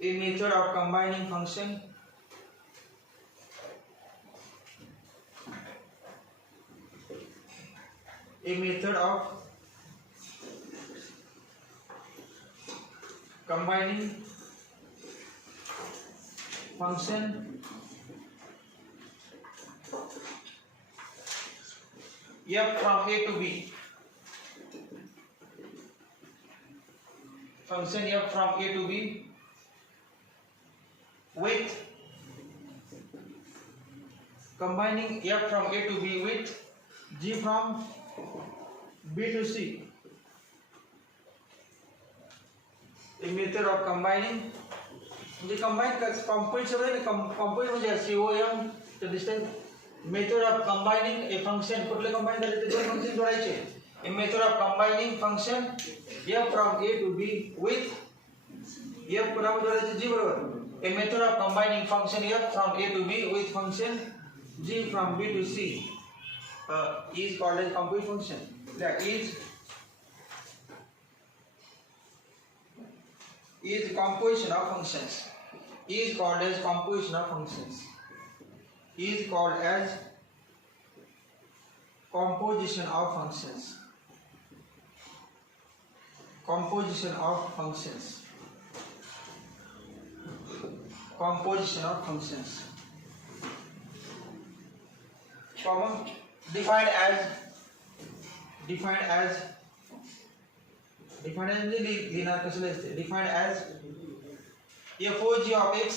a method of combining function a method of combining function f from a to b, function f from a to b with combining f from a to b with g from b to c. A method of combining म्हणजे combine composite शब्द आहे. Composite म्हणजे COM तर distance. Method of combining a function कुठले combine झाले ते दोन function जोडायचे. A method of combining function f from a to b with f पुन्हा जोडायचे g बरोबर. A method of combining function f from a to b with function g from b to c is called as composite function. That is composition of functions. Is called as composition of functions. Is called as composition of functions. Composition of functions. Composition of functions. Common defined as लिहिणार कसं असते. defined as f o g of x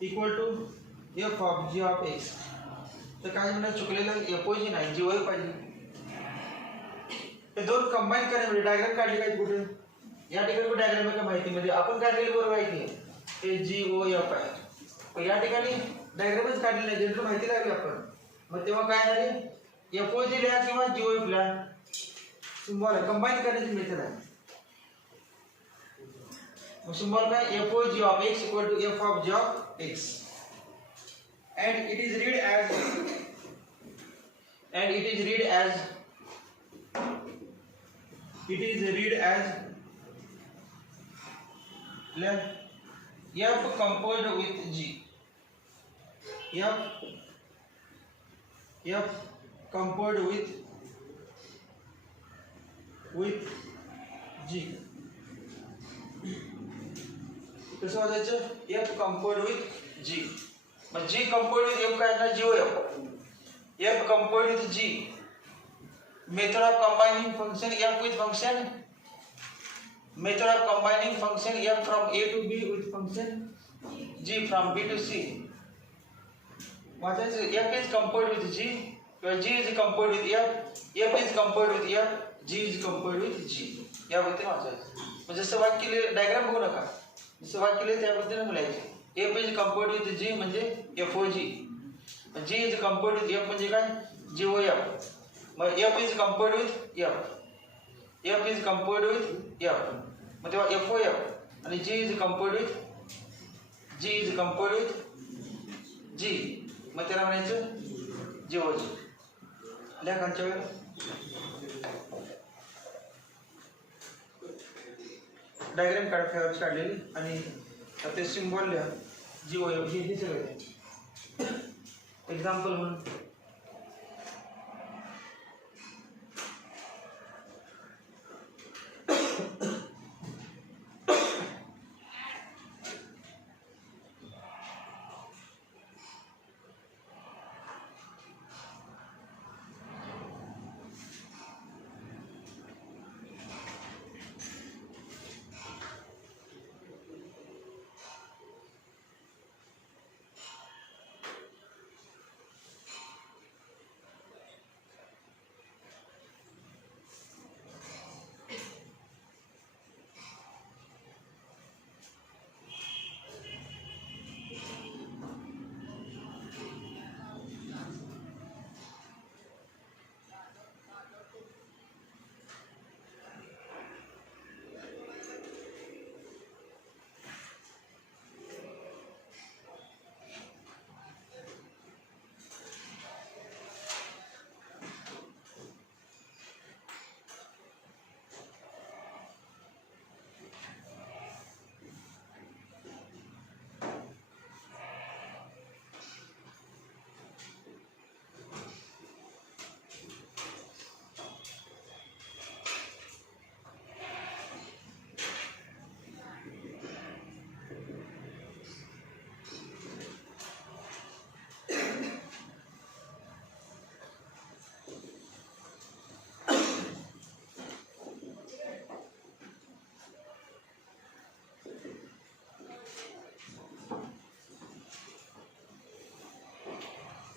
equal to f of g of x. तर काय म्हणणार चुकलेलं f o g नाही g o पाहिजे. हे दोन कंबाईन करण्यामध्ये डायग्राम काढली काय कुठे या ठिकाणी कुठे डायग्राम आहे का माहितीमध्ये आपण काढलेली बरोबर आहे की हे g o f आहे. पण या ठिकाणी डायग्रामच काढली नाही जनरल माहिती लागली आपण. मग तेव्हा काय झाले f o g लिहा किंवा g o f लिहा. सिम्बॉल आहे कंबाईन करण्याची मेथड आहे. मग सिम्बॉल काय f o g of x equal to f of g of x and it is read as f composed with g, f composed with g. कसं वाचायचं f composed with g. मग g composed with f काय असणार g o f. f composed with g. Method of combining function f with function. Method of combining function f from a to b with function g from b to c. वाचायचं f is composed with g किंवा G is compared with F is compared with F, G is compared with G. या पद्धतीने वाचायचं. म्हणजे जसं वाक्य लिहिलं, diagram बघू नका, जसं वाक्य लिहिलं त्या पद्धतीने बोलायचं. F is compared with G म्हणजे FOG, G is compared with F म्हणजे काय, GOF. मग F is compared with F is compared with F, मग तेव्हा FOF. आणि G is compared with G, मग त्याला म्हणायचं GOG. लिहा खालच्या वेळेला. डायग्राम काढलेली आणि ते सिम्बॉल लिहा GOF. हे सगळं एक्झाम्पल म्हणून.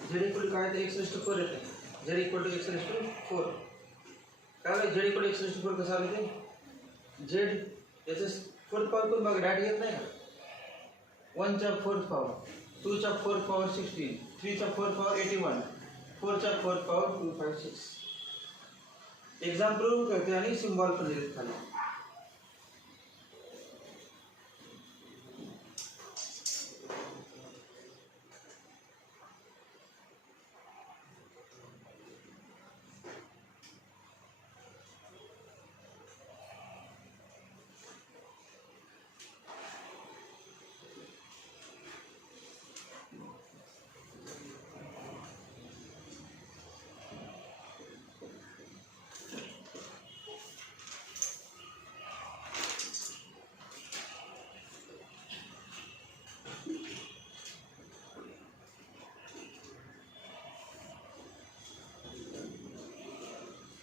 Z इक्वल काय तर x⁴ येते. Z equal to x⁴. काय Z इक्वल टू x⁴ कसं आलं ते? Z याचं फोर्थ पॉवर करून बघा, डायरेक्ट येत नाही का. 1 चा फोर्थ पॉवर, 2 चा फोर्थ पॉवर 16, 3 चा फोर्थ पॉवर 81, 4 चा फोर्थ पॉवर 256. एक्झाम प्रूव्ह करते आणि सिम्बॉल पण दिलेत खाली.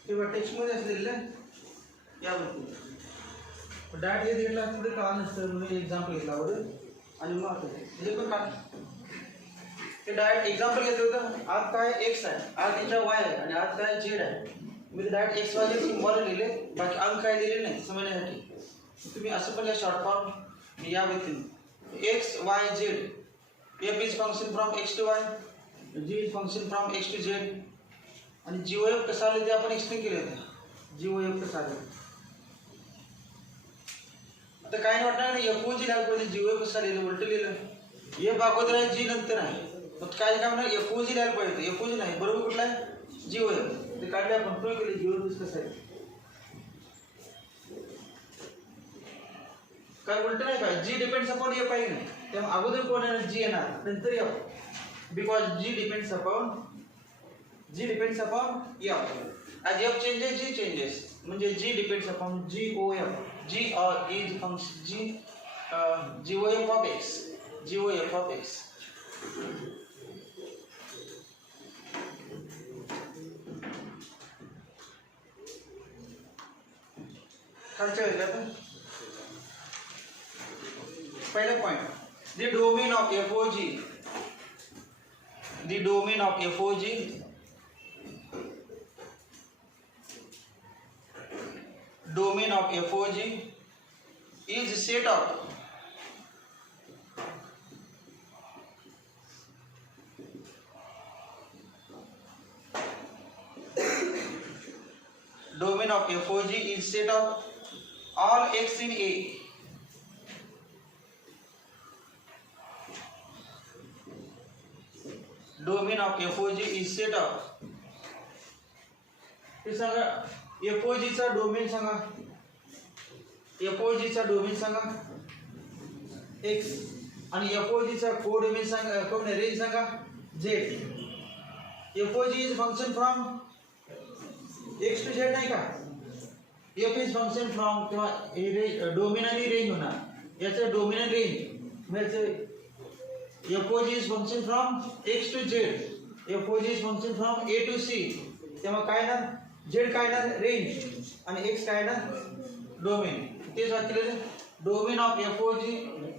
किंवा टेक्स्टमध्ये असलेलं याबद्दल डायरेक्ट हे दिलेलं असतं ते कळलं नसतं म्हणून एक्झाम्पल घेतला बरं. आणि मग हे पण काय ते डायरेक्ट एक्झाम्पल घेतलं होतं. आज काय एक्स आहे, आज त्याच्या वाय आहे आणि आज काय झेड आहे. मी डायरेक्ट एक्स वाय सिम्बॉल लिहिले, बाकी अंक काय दिलेले नाही समजण्यासाठी. तुम्ही असं पण या शॉर्ट फॉर्म या व्यक्तीने x Y z, f is function from x to y, g is function from x to z. आणि GOF कसं आलं ते आपण एक्सप्लेन केलं होतं. GOF कसं आलं आता काय नाही वाटणार नाही. FOG लिहायला पाहिजे, GOF कसं लिहिलं, उलट लिहिलं. F अगोदर आहे, G नंतर आहे. मग काय म्हणणार FOG लिहायला पाहिजे, FOG नाही. बरोबर कुठला आहे, GOF. ते काढले आपण, प्रूव्ह केले GOF कसं आहे. काय उलट नाही का, G डिपेंड्स अपॉन F आहे नाही. तेव्हा अगोदर कोण आहे, G येणार, नंतर F. Because G depends upon F. As F changes, G changes. म्हणजे G depends upon GOF. G is function GOF of X. GOF of X. खालच्या वेळेला आपण पहिला point, the domain of FOG domain of FOG is set of domain of FOG is set of all x in A. Domain of FOG is set of, हे सांगा FOG चा domain सांगा, FOG चा domain सांगा x आणि FOG चा codomain सांगा, code range सांगा z. FOG is function from x to z नाही का, f is function from किंवा डोमेन आणि रेंज होणार, याचं डोमेन आणि रेंज म्हणजे FOG is function from x to z, FOG is function from a to c. तेव्हा काय ना z काय ना रेंज आणि x काय ना डोमेन. तेच वाक्य डोमेन ऑफ FOG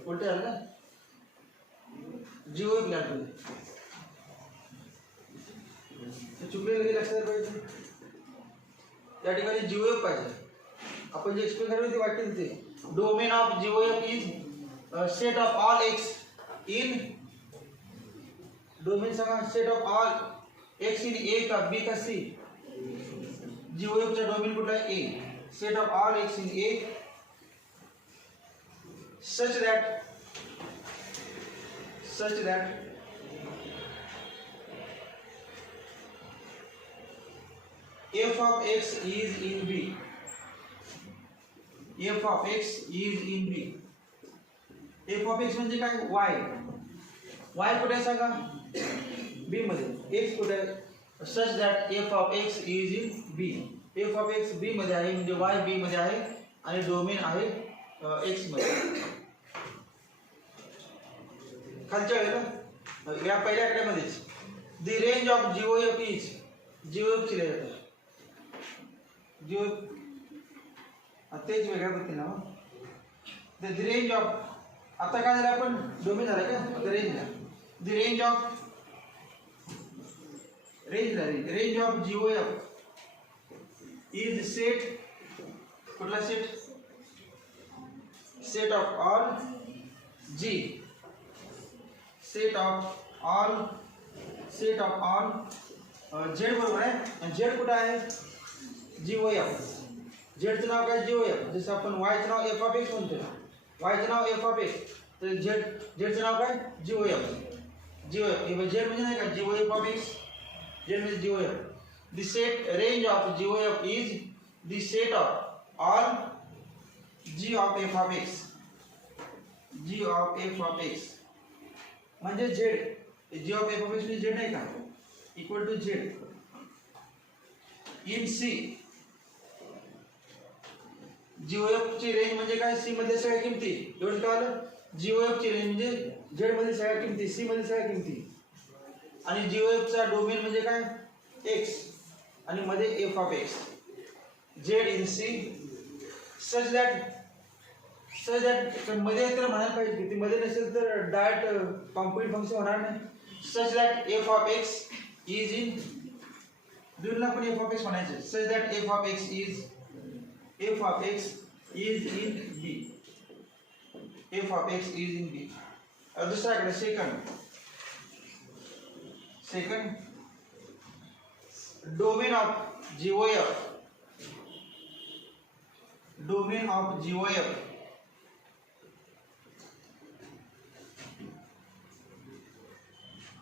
उलटे आलं ना जीओएफ लागतो, चुकले लगे लक्षात पाहिजे. त्या ठिकाणी जीओएफ पाहिजे. आपण जे एक्सप्लेन करतो ते वाक्य ते domain of g o f is set of all x in, domain सांगा set of all x in A का बी का सी. जीओएफ चा डोमेन कुठला आहे A. Set of all x in A such that f of x is in b, f of x is in b. f of x म्हणजे काय y, y कुठे सांगा b मध्ये, x कुठे, such that f of x is in b. f of x b मध्ये आहे म्हणजे y b मध्ये आहे आणि डोमेन आहे x मध्ये. खालच्या वेळेला या पहिल्या आकड्यामध्येच the range of g o f is, जीओएफ ची रेंज जीओएफ तेच वेगळ्या पद्धतीने ना द रेंज ऑफ, आता काय झालं आपण डोमेन झालं का, आता रेंजला the range of range of g o f is set, कुठला set, set of all g, set of all z बरोबर आहे. आणि z कुठे आहे जीओएफ, z चं नाव काय जीओएफ. जसं आपण y चं नाव f ऑफ x म्हणतो, y चं नाव f ऑफ x, तर z चं नाव काय जीओएफ. जीओएफ हे z म्हणजे नाही का जीओएफ ऑफ x, z म्हणजे g o f. The set range of g o f is the set of all g of f of x, g of f of x म्हणजे z, g of f of x म्हणजे z नाही का equal to z in c. G o f ची range म्हणजे काय, c मध्ये सगळ्या किमती, एवढं कळलं. जीओएफ ची रेंज म्हणजे z मध्ये सगळ्या किमती, c मध्ये सगळ्या किमती, आणि जीओएफ चा डोमेन म्हणजे काय x आणि मध्ये f of x, z in c such that मध्ये तर म्हणायला पाहिजे की ती मध्ये नसेल तर डायरेक्ट कॉम्प्युट फंक्शन होणार नाही. such that f of x is in, दोनला पण f of x म्हणायचे, such that f of x is in b, f of x is in b. दुसऱ्याकडे सेकंड डोमेन ऑफ जीओएफ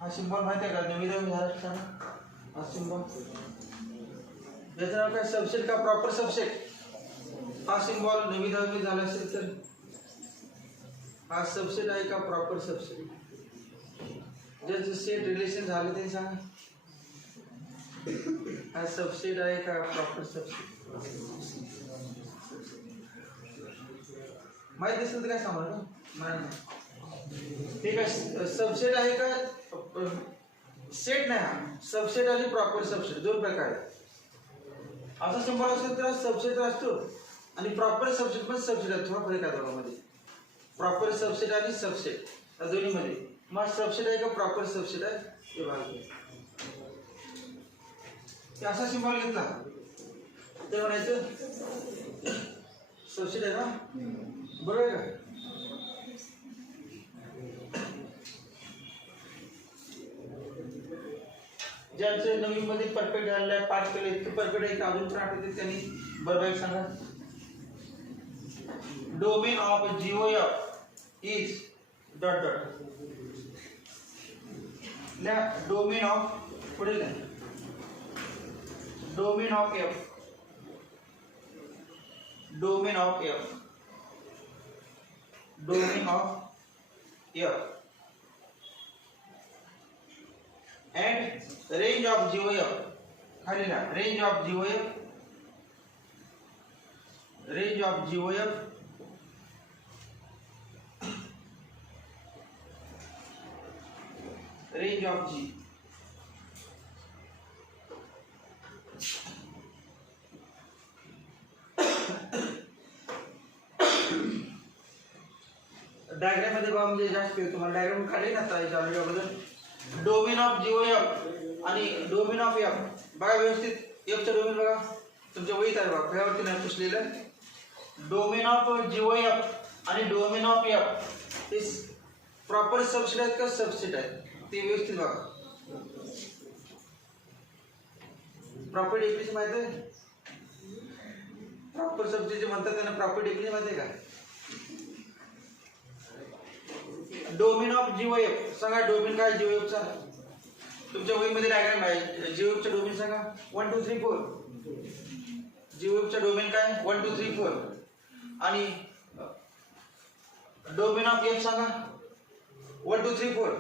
हा सिंबल माहिती आहे का, नवीन झाला सांगा हा सिंबल, याचं नाव काय सबसेट का प्रॉपर सबसेट. हा सिंबल नवी दहावी झाला असेल तर हा सबसेट आहे का प्रॉपर सबसेट, ज्याचं सेट रिलेशन झालं ते सांगा. हा सबसेट आहे का प्रॉपर सबसेट, माहित असेल तर काय सांगा ना मला. ठीक आहे, सबसेट आहे का सेट नाही, सबसेट आणि प्रॉपर सबसेट दोन प्रकार आहेत. असा सिंबल असेल तर सबसेट असतो आणि प्रॉपर सबसेट पण सबसेट आहे, थोडा फरक आहे दोघांमध्ये. प्रॉपर सबसेट आणि सबसेट या दोन्हीमध्ये मग सबसेट आहे का प्रॉपर सबसेट आहे हे बघा. असा सिंबल घेतला तर म्हणायचं सबसेट आहे ना, बरोबर आहे का? ज्यांचे नवीन मध्ये परफेक्ट झालेलं आहे, पास केले इतके परफेक्ट आहे की अजून पण आठवते त्यांनी बरोबर एक सांगा. Domain of GOF is dot dot. Domain of पुढे लिहा, domain of F, domain of F, domain of F and range of GOF. खाली लिहा range of GOF, range of GOF range of G. Diagram मध्ये बघा, म्हणजे जास्त तुम्हाला diagram खाली ना आता याच्या अगोदर डोमेन ऑफ GOF आणि डोमेन ऑफ F बघा व्यवस्थित. F चा डोमेन बघा तुमच्या वहीत आहे बघा, त्यावरती नाही पुसलेलं. डोमेन ऑफ GOF आणि डोमेन ऑफ F हे प्रॉपर सबसेट आहेत का सबसेट आहेत ते व्यवस्थित बघा. प्रॉपर डेफिनेशन माहिती आहे? प्रॉपर सबसेट जे म्हणतात त्यांना प्रॉपर डेफिनेशन माहिती आहे का? डोमेन ऑफ GOF सांगा. डोमेन काय GOF चा? तुमच्या वहीमध्ये डायग्राम आहे. GOF चा डोमेन सांगा. 1 2 3 4. GOF चा डोमेन काय? 1 2 3 4. आणि डोमेन ऑफ F सांगा. 1 2 3 4.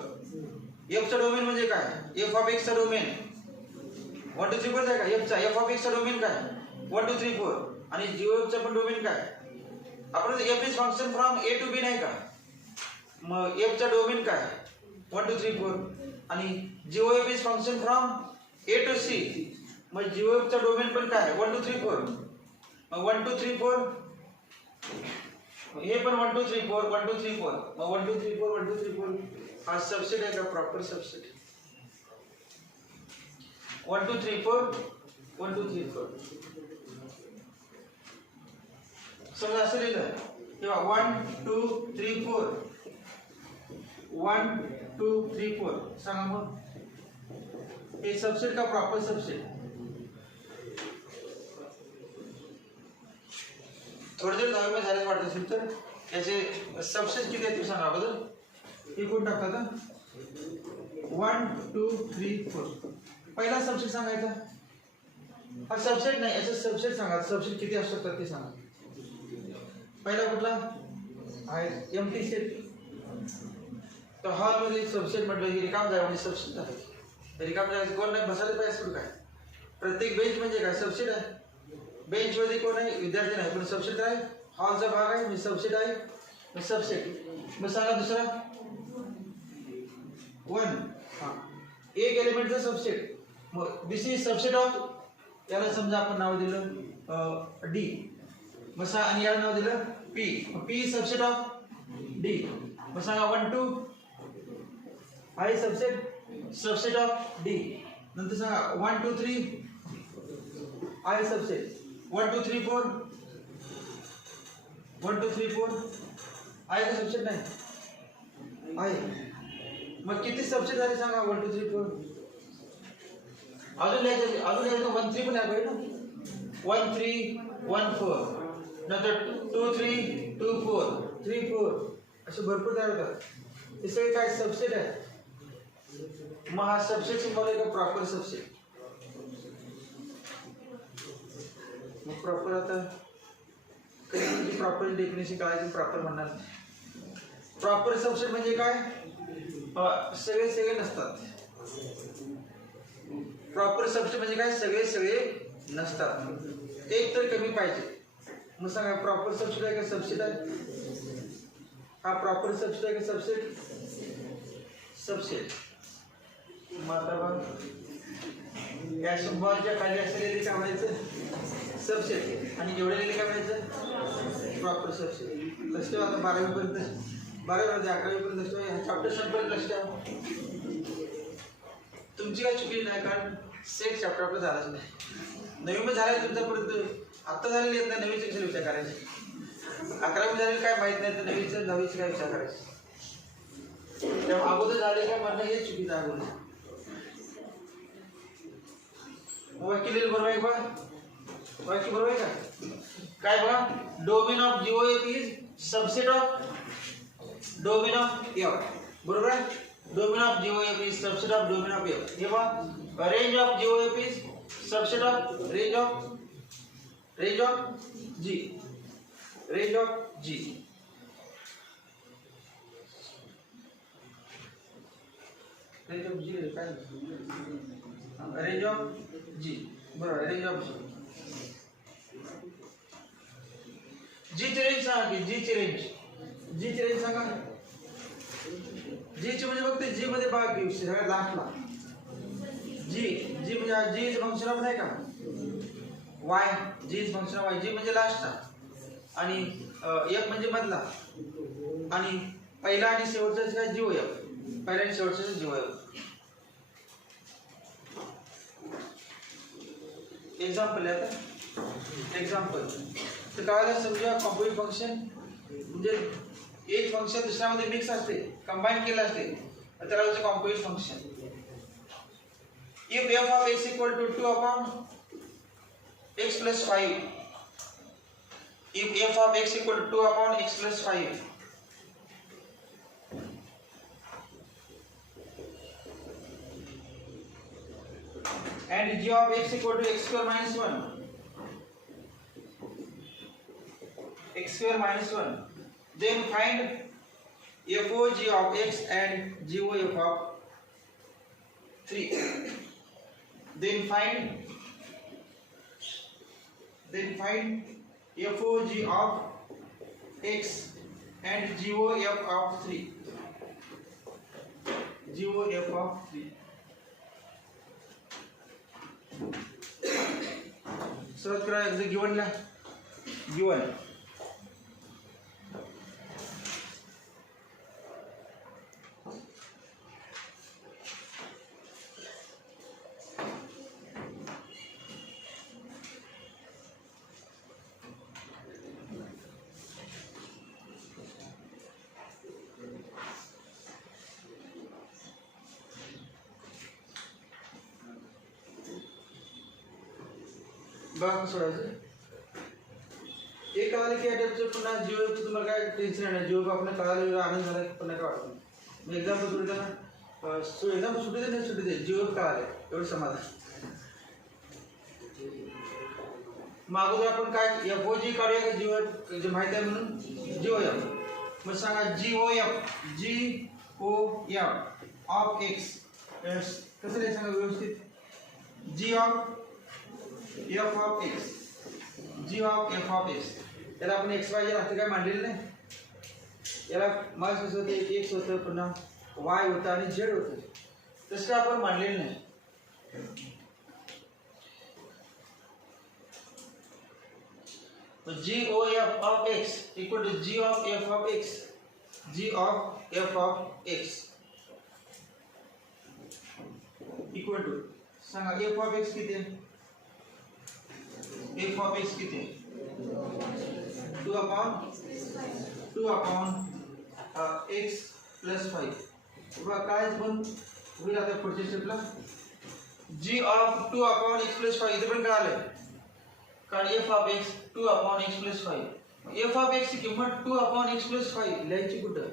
F चा डोमेन म्हणजे काय? F ऑफ X चा डोमेन 1 2 3 4 आहे का? F चा F ऑफ X चा डोमेन काय? 1 2 3 4. आणि GOF चा पण डोमेन काय? आपण F is function from A to B नाही का? मग F चा डोमेन काय? 1 2 3 4. आणि GOF is function from A to C. मग GOF चा डोमेन पण काय? 1 2 3 4. मग 1 2 3 4 हे पण 1 2 3 4 1 2 3 4. मग 1 2 3 4 1 2 3 4 हा सबसेट आहे का? Proper subset. 1 2 3 4 1 2 3 4. समजा असं लिहिलं किंवा 1 2 3 4 1 2 3 4 सांगा. मग हे सबसेट का प्रॉपर सबसेट? थोडे जर 10 झाले वाटत असेल तर याचे सबसेट किती आहेत ते सांगा अगोदर. हे कोण टाकतात? 1 2 3 4. पहिला सबसेट सांगायचा. हा सबसेट नाही, याचा सबसेट सांगा. सबसेट किती असू शकतात ते सांगा. पहिला कुठला आहे? Empty set. तर हॉलमध्ये सबसेट म्हटलं की रिकाम जागा म्हणजे सबसेट आहे. रिकाम जागा कोण नाही बसायला पाहिजे कुठं काय? प्रत्येक बेंच म्हणजे काय? सबसेट आहे. बेंच मध्ये कोण आहे? विद्यार्थी नाही पण सबसेट आहे. हॉलचा भाग आहे मी सबसेट आहे. मग सबसेट मग सांगा दुसरा 1. हा एक एलिमेंटचा सबसेट. मग दिस इज सबसेट ऑफ याला समजा आपण नाव दिलं D. मग आणि याला नाव दिलं P. मग P is subset of D. मग सांगा 1 2 आहे सबसेट ऑफ D. नंतर सांगा 1 2 3 आहे सबसेट. 1 2 3 4 1 2 3 4 आहे का? सबसेट नाही आहे. मग किती सबसेट झाले सांगा? 1 2 3 4. अजून लिहायचं 1 3 पण आहे पाहिजे ना. 1 3 1 4 नंतर 2 3 2 4 3 4 असे भरपूर तयार होतात. हे सगळे काय? सबसेट आहे. मग हा सबसेट सिंबल आहे का प्रॉपर सबसेट? मग प्रॉपर आता कधी प्रॉपर डेफिनेशन काढायची प्रॉपर म्हणणार. प्रॉपर सबसेट म्हणजे काय? सगळे नसतात. प्रॉपर सबसेट म्हणजे काय? सगळे नसतात. एक तर कमी पाहिजे. मग सांगा प्रॉपर सबसेट आहे का सबसेट आहे? हा प्रॉपर सबसेट आहे का सबसेट? सबसेट. मग आता बघ या सिंबॉलच्या खाली असलेले काय म्हणायचं? सबसेट. आणि जेवढे काय म्हणायचं? Proper subset. लक्ष ठेवा. आता 12वी पर्यंत 11वी पर्यंत लक्ष ठेवा. चॅप्टर संपर्यंत लक्ष ठेवा. तुमची काय चुकी नाही कारण सेट चॅप्टर आपलं झालाच नाही. नवीन झाला तुमच्यापर्यंत. आत्ता झालेली येत नाही. नवीनचे कशाला विचार करायचे? 11वी झालेलं काय माहित नाही तर 9वीचं काय विचार करायचं. तेव्हा अगोदर झाले काय म्हणणं हे चुकीचं आहे. अगोदर वाक्य बरोबर आहे बघा. वाक्य बरोबर आहे का? काय बघा, domain of GOF is subset of domain of F. बरोबर आहे. Domain of GOF is subset of domain of F. हे बघा, range of GOF is subset of range of G. Range of G. Range of G काय? Range of G. बरोबर, range of G. G ची range सांगा की G ची range. G ची range सांगा. G ची म्हणजे फक्त G मध्ये भाग घेऊ सगळ्यात लास्टला. G म्हणजे G इज फंक्शन ऑफ आहे का? Y. G is function of Y. G म्हणजे लास्टला आणि F म्हणजे मधला आणि पहिला आणि शेवटचा काय GOF. पहिला आणि शेवटचा GOF. एक्झाम्पल आहे आता. एक्झाम्पल तर काय समजा कॉम्पोजिट फंक्शन म्हणजे एक फंक्शन दुसऱ्यामध्ये मिक्स असते, कंबाईन केलं असते, त्याला म्हणजे composite function. If f of x equal to 2 upon x plus 5, if f of x equal to 2 upon x plus 5, and g of x equal to x square minus 1, x square minus 1, then find FOG of x and GOF of 3. Then find FOG of x and GOF of 3. GOF of 3. सुरुवात करा. Given ला given बघा सोडायचं. एक कळालं की ॲडॅप्टचं पुन्हा जीओचं तुम्हाला काय टेन्शन नाही. जीओ आपण कळालं आनंद झाला पुन्हा काय वाटतं. मग एक्झाम्पल सुरू द्या ना. एक्झाम्पल सुटी दे नाही सुटी दे. जीओ कळाले एवढं समाधान. मग अगोदर आपण काय FOG काढूया का जीओ जे माहिती आहे म्हणून GOF. मग सांगा GOF ऑफ x कसं नाही सांगा व्यवस्थित. G of F of x, G of F of x. याला आपण x y जे असं काय मांडलेलं नाही. याला मास कसं होतं, x होतं पुन्हा y होतं आणि z होतं. तसं काय आपण मांडलेलं नाही. GOF of x equal to G of F of x. G of F of x equal to सांगा F of x किती आहे? F of x किती आहे? 2 upon x plus 5. बघा काय पण होईल आता पुढच्या स्टेपला. G of 2 upon x plus 5 इथे पण काय आलंय? कारण F of x 2 upon x plus 5. F of x ची किंमत 2 upon x plus 5 लिहायची कुठं?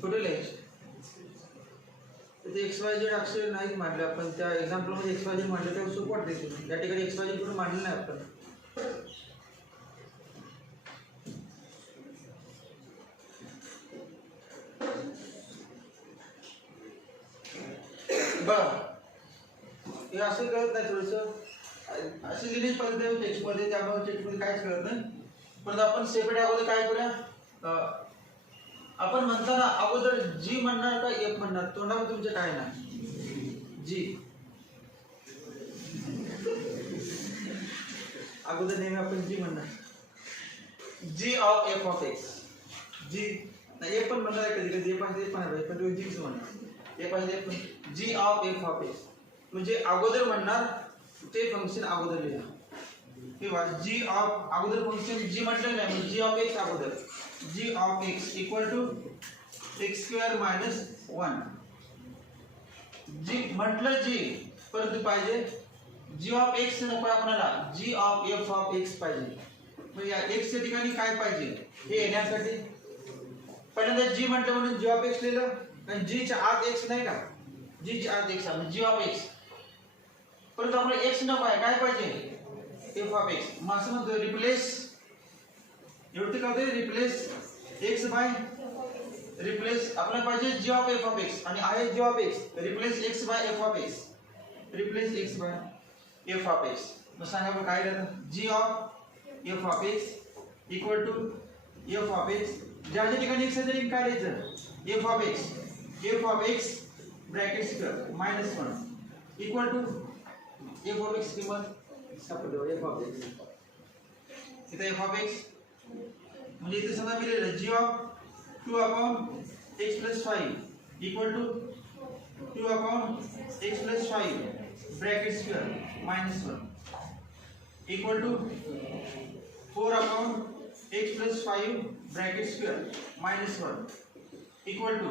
कुठे लिहायची? ते XYZ अक्षर नाहीत मांडले आपण. त्या एक्झाम्पल मध्ये XYZ मांडलं तेव्हा सोपं वाटते. या ठिकाणी XYZ कुठे मांडलं नाही आपण. बघा हे असं कळत नाही थोडंसं अशी लिहिली पद्धत टेक्स्टमध्ये. त्यामुळे टेक्स्टमध्ये काहीच कळत नाही. पण आपण सेपरेट अगोदर काय करूया. आपण म्हणताना अगोदर G म्हणणार का F म्हणणार? तोंडावर तुमच्या काय नाही. G अगोदर नेहमी आपण G म्हणणार. G of F of x. G नाही F पण म्हणणार कधी कधी. F पण आहे पण तुम्ही G कसं म्हणणार? F पण G of F of x म्हणजे अगोदर म्हणणार ते फंक्शन अगोदर लिहा. किंवा जी ऑफ अगोदर फंक्शन जी म्हटलं नाही मग जी ऑफ एक्स अगोदर g of x equal to x square minus 1 g म्हटलं जी परंतु पाहिजे जी ऑफ एक्स नको आपल्याला g of f of x पाहिजे. मग या एक्स च्या ठिकाणी काय पाहिजे हे येण्यासाठी पहिल्यांदा जी म्हटलं म्हणून जी ऑफ एक्स लिहिलं आणि जी च्या आत एक्स नाही का जी च्या आत एक्स आहे जी ऑफ एक्स परंतु आपल्याला एक्स नको आहे काय पाहिजे एफ ऑफ एक्स. मग असं म्हणतो रिप्लेस एवढं काय होते रिप्लेस एक्स बाय रिप्लेस आपल्याला पाहिजे g of f of x आणि आहे g of x replace x by f of x replace x by f of x. मग सांगा बरं काय राहतं g of f of x equal to f of x ज्या ठिकाणी एक्स आहे काय लिहायचं f of x bracket square minus 1 equal to f of x किंमत सापडतो एफ ऑफ एक्स इथे एफ ऑफ एक्स म्हणजे इथे समजा मी लिहिलं g of 2 upon x plus 5 equal to 2 upon x plus 5 bracket square minus 1 equal to 4 upon x plus 5 bracket square minus 1 equal to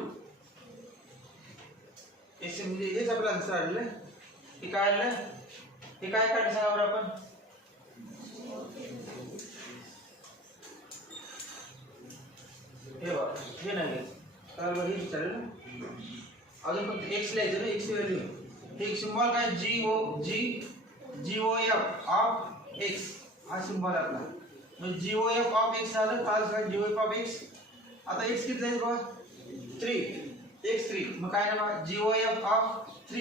ऐसे म्हणजे हेच आपलं आन्सर आलेलं हे काय आलं हे काय काढलं सांगा बरं आपण हे बघ हे नाही काय बघ हे विचारलं ना अजून फक्त x लिहायचं ना x व्हॅल्यू हे सिम्बॉल काय g o f of x हा सिम्बॉल आपला म्हणजे g o f of x झालं pass g o f of x आता एक्स किती आहे बघा 3 x3 मग काय ना g o f of 3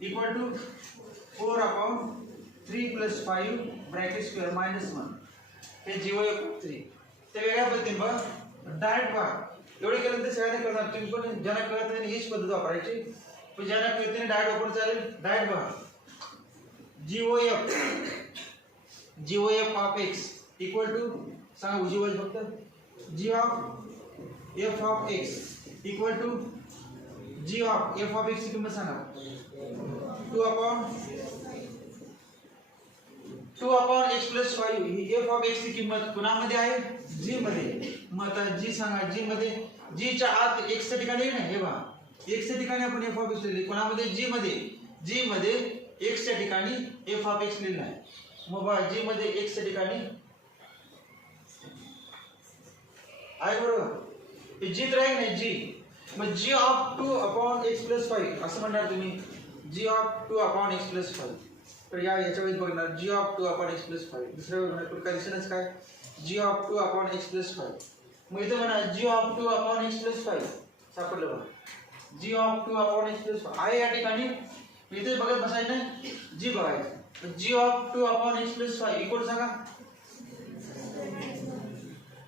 equal to 4 upon 3 plus 5 bracket square minus 1 हे जी ओ एफ ऑफ 3 ते वेगळ्या पद्धतीने बघा डायरेक्ट बघा एवढे केलं तर सगळ्यांना करणार तुम्ही पण ज्यांना कळत नाही हीच पद्धत वापरायची पण ज्यांना कळत नाही डायरेक्ट वापर चालेल डायरेक्ट बघा g o f of x equal to सांगा उजी बाजू फक्त g of f of x equal to g of f of x ची किंमत सांगा 2 अपॉन एक्स प्लस 5 ही एफ ऑफ एक्स ची किंमत कुणामध्ये आहे जी मध्ये मग आता जी सांगा जी मध्ये जी च्या आत एक्स च्या ठिकाणी ना हे बघा एक्स च्या ठिकाणी आपण एफ ऑफ एक्स लिहिले कुणामध्ये जी मध्ये एक्स च्या ठिकाणी एफ ऑफ एक्स लिहिलं आहे मग बघा जी मध्ये एक्स च्या ठिकाणी आहे बरोबर जी तर आहे नाही जी मग g of 2 upon x plus 5 असं म्हणणार तुम्ही जी ऑफ 2 अपॉन एक्स प्लस 5 तर याच्या वेळेस बघणार जी ऑफ 2 अपॉन एक्स प्लस 5 दुसऱ्या वेळेस बघणार काय दिसेनच काय जी ऑफ 2 अपॉन एक्स प्लस 5 मग इथे म्हणा जी ऑफ 2 अपॉन एक्स प्लस 5 सापडलं बघा g of 2 upon x plus 5 आहे या ठिकाणी इथे बघत बसायचं नाही जी बघायचं g of 2 upon x plus 5 equal सांगा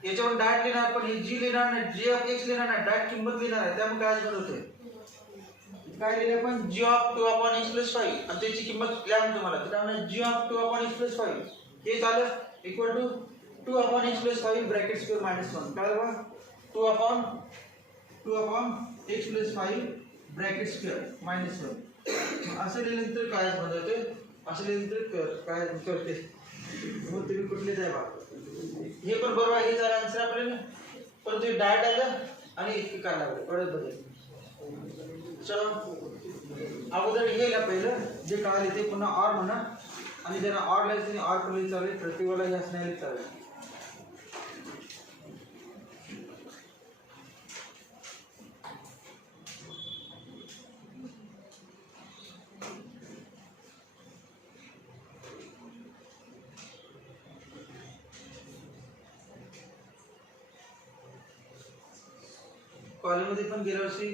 याच्यावर डायरेक्ट लिहिणार पण ही जी लिहिणार नाही जी ऑफ एक्स लिहिणार नाही डायरेक्ट किंमत लिहिणार आहे त्यामुळे काय बनत होते काय लिहिले पण g of 2 upon x plus 5 आणि त्याची किंमत लिहा तुम्हाला त्यामुळे g of 2 upon x plus 5 हे झालं equal to 2 upon x plus 5 bracket square minus 1 काय बघा 2 upon x plus 5 bracket square minus 1 असं लिहिल्यानंतर काय बनत होते असं लिहिल्यानंतर काय करते मग तुम्ही कुठले जाय बा हे पण बरोबर आहे हे झालं आन्सर आपल्याला परंतु हे डायरेक्ट आलं आणि इतकं काय लागलं परत बदल चलो अगोदर हे लिहा पहिलं जे कळाले ते पुन्हा ऑर म्हणा आणि ज्यांना ऑर लिहायचं त्यांनी ऑर करून चालेल प्रतिवाला हे असण्याला चालेल कॉलेजमध्ये पण गेल्या वर्षी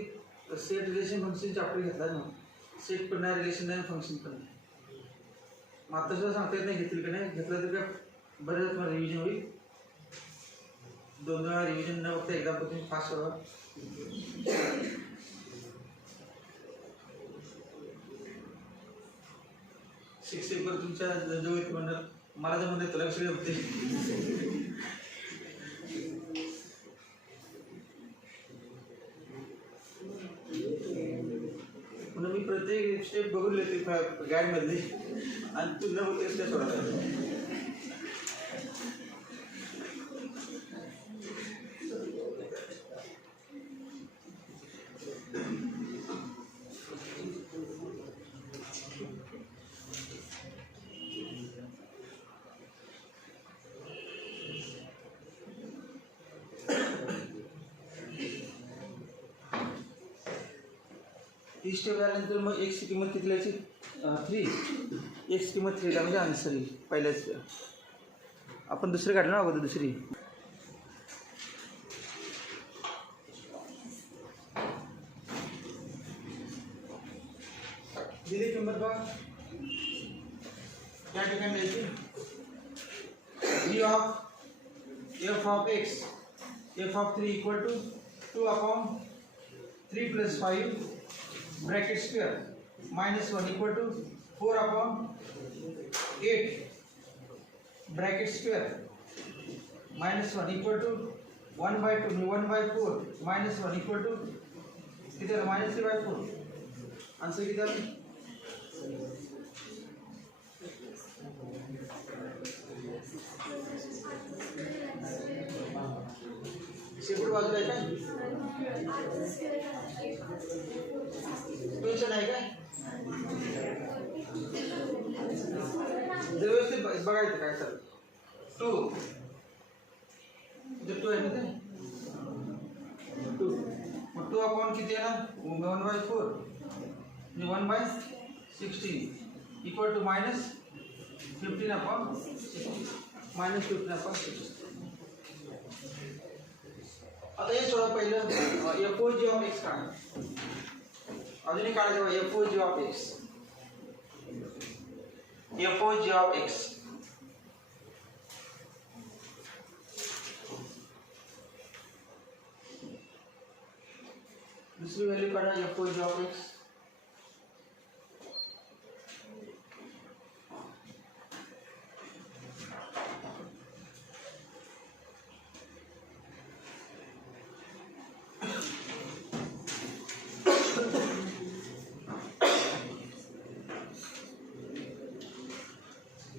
सेट रिलेशन फंक्शन चॅप्टर घेतला ना सेट पण नाही रिलेशन नाही फंक्शन पण नाही मग आता सुद्धा सांगता येत नाही घेतली का नाही घेतलं तर काय बरेच मला रिव्हिजन होईल 2 वेळा रिव्हिजन न बघता एकदा पण तुम्ही फास्ट व्हा 6 पेपर तुमच्या जवळ येते म्हणणार मला जर म्हणते तुला कशी जमते म्हणून मी प्रत्येक स्टेप बघून येते गाईड मधली आणि तू न बघते स्टेप सोडा ही स्टेप झाल्यानंतर मग एक्सची किंमत किती लिहायची 3 एक्स किंमत 3 म्हणजे आन्सर येईल पहिल्याच. आपण दुसरी काढलं ना अगोदर दुसरी. दिली किंमत बघा या ठिकाणी लिहायची g of f of x f of 3 equal to 2 upon 3 plus 5 bracket square minus 1 equal to 4 upon 8 bracket square minus 1 equal to 1 by 2 1 by 4 minus 1 equal to किती आहे minus 3 by 4. आन्सर किती आहे शेपूट बाजूला आहे काय टेन्शन आहे काय जर व्यवस्थित बघायचं काय सर 2 2 आहे ना ते 2 मग 2 अपॉन किती आहे ना 1 by 4 म्हणजे 1 by 16 equal to minus 15 upon 16 minus 15 upon 16. आता हे सोडा पहिलं f o g of x काढा अजूनही काढा जेव्हा f o g of x f o g of x दुसरी व्हॅल्यू काढा f o g of x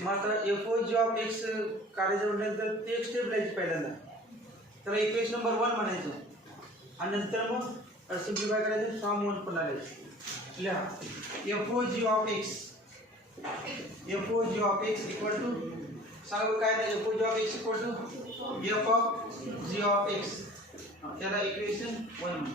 मात्र f o g of x काढायचं म्हटल्यानंतर ते एक स्टेप लिहायची पहिल्यांदा त्याला इक्वेशन नंबर 1 म्हणायचं आणि नंतर मग सिम्प्लिफाय करायचं फॉर्म 1 पुन्हा लिहायचं. लिहा f o g of x f o g of x equal to सांगा काय नाही f o g of x equal to f of g of x त्याला इक्वेशन 1.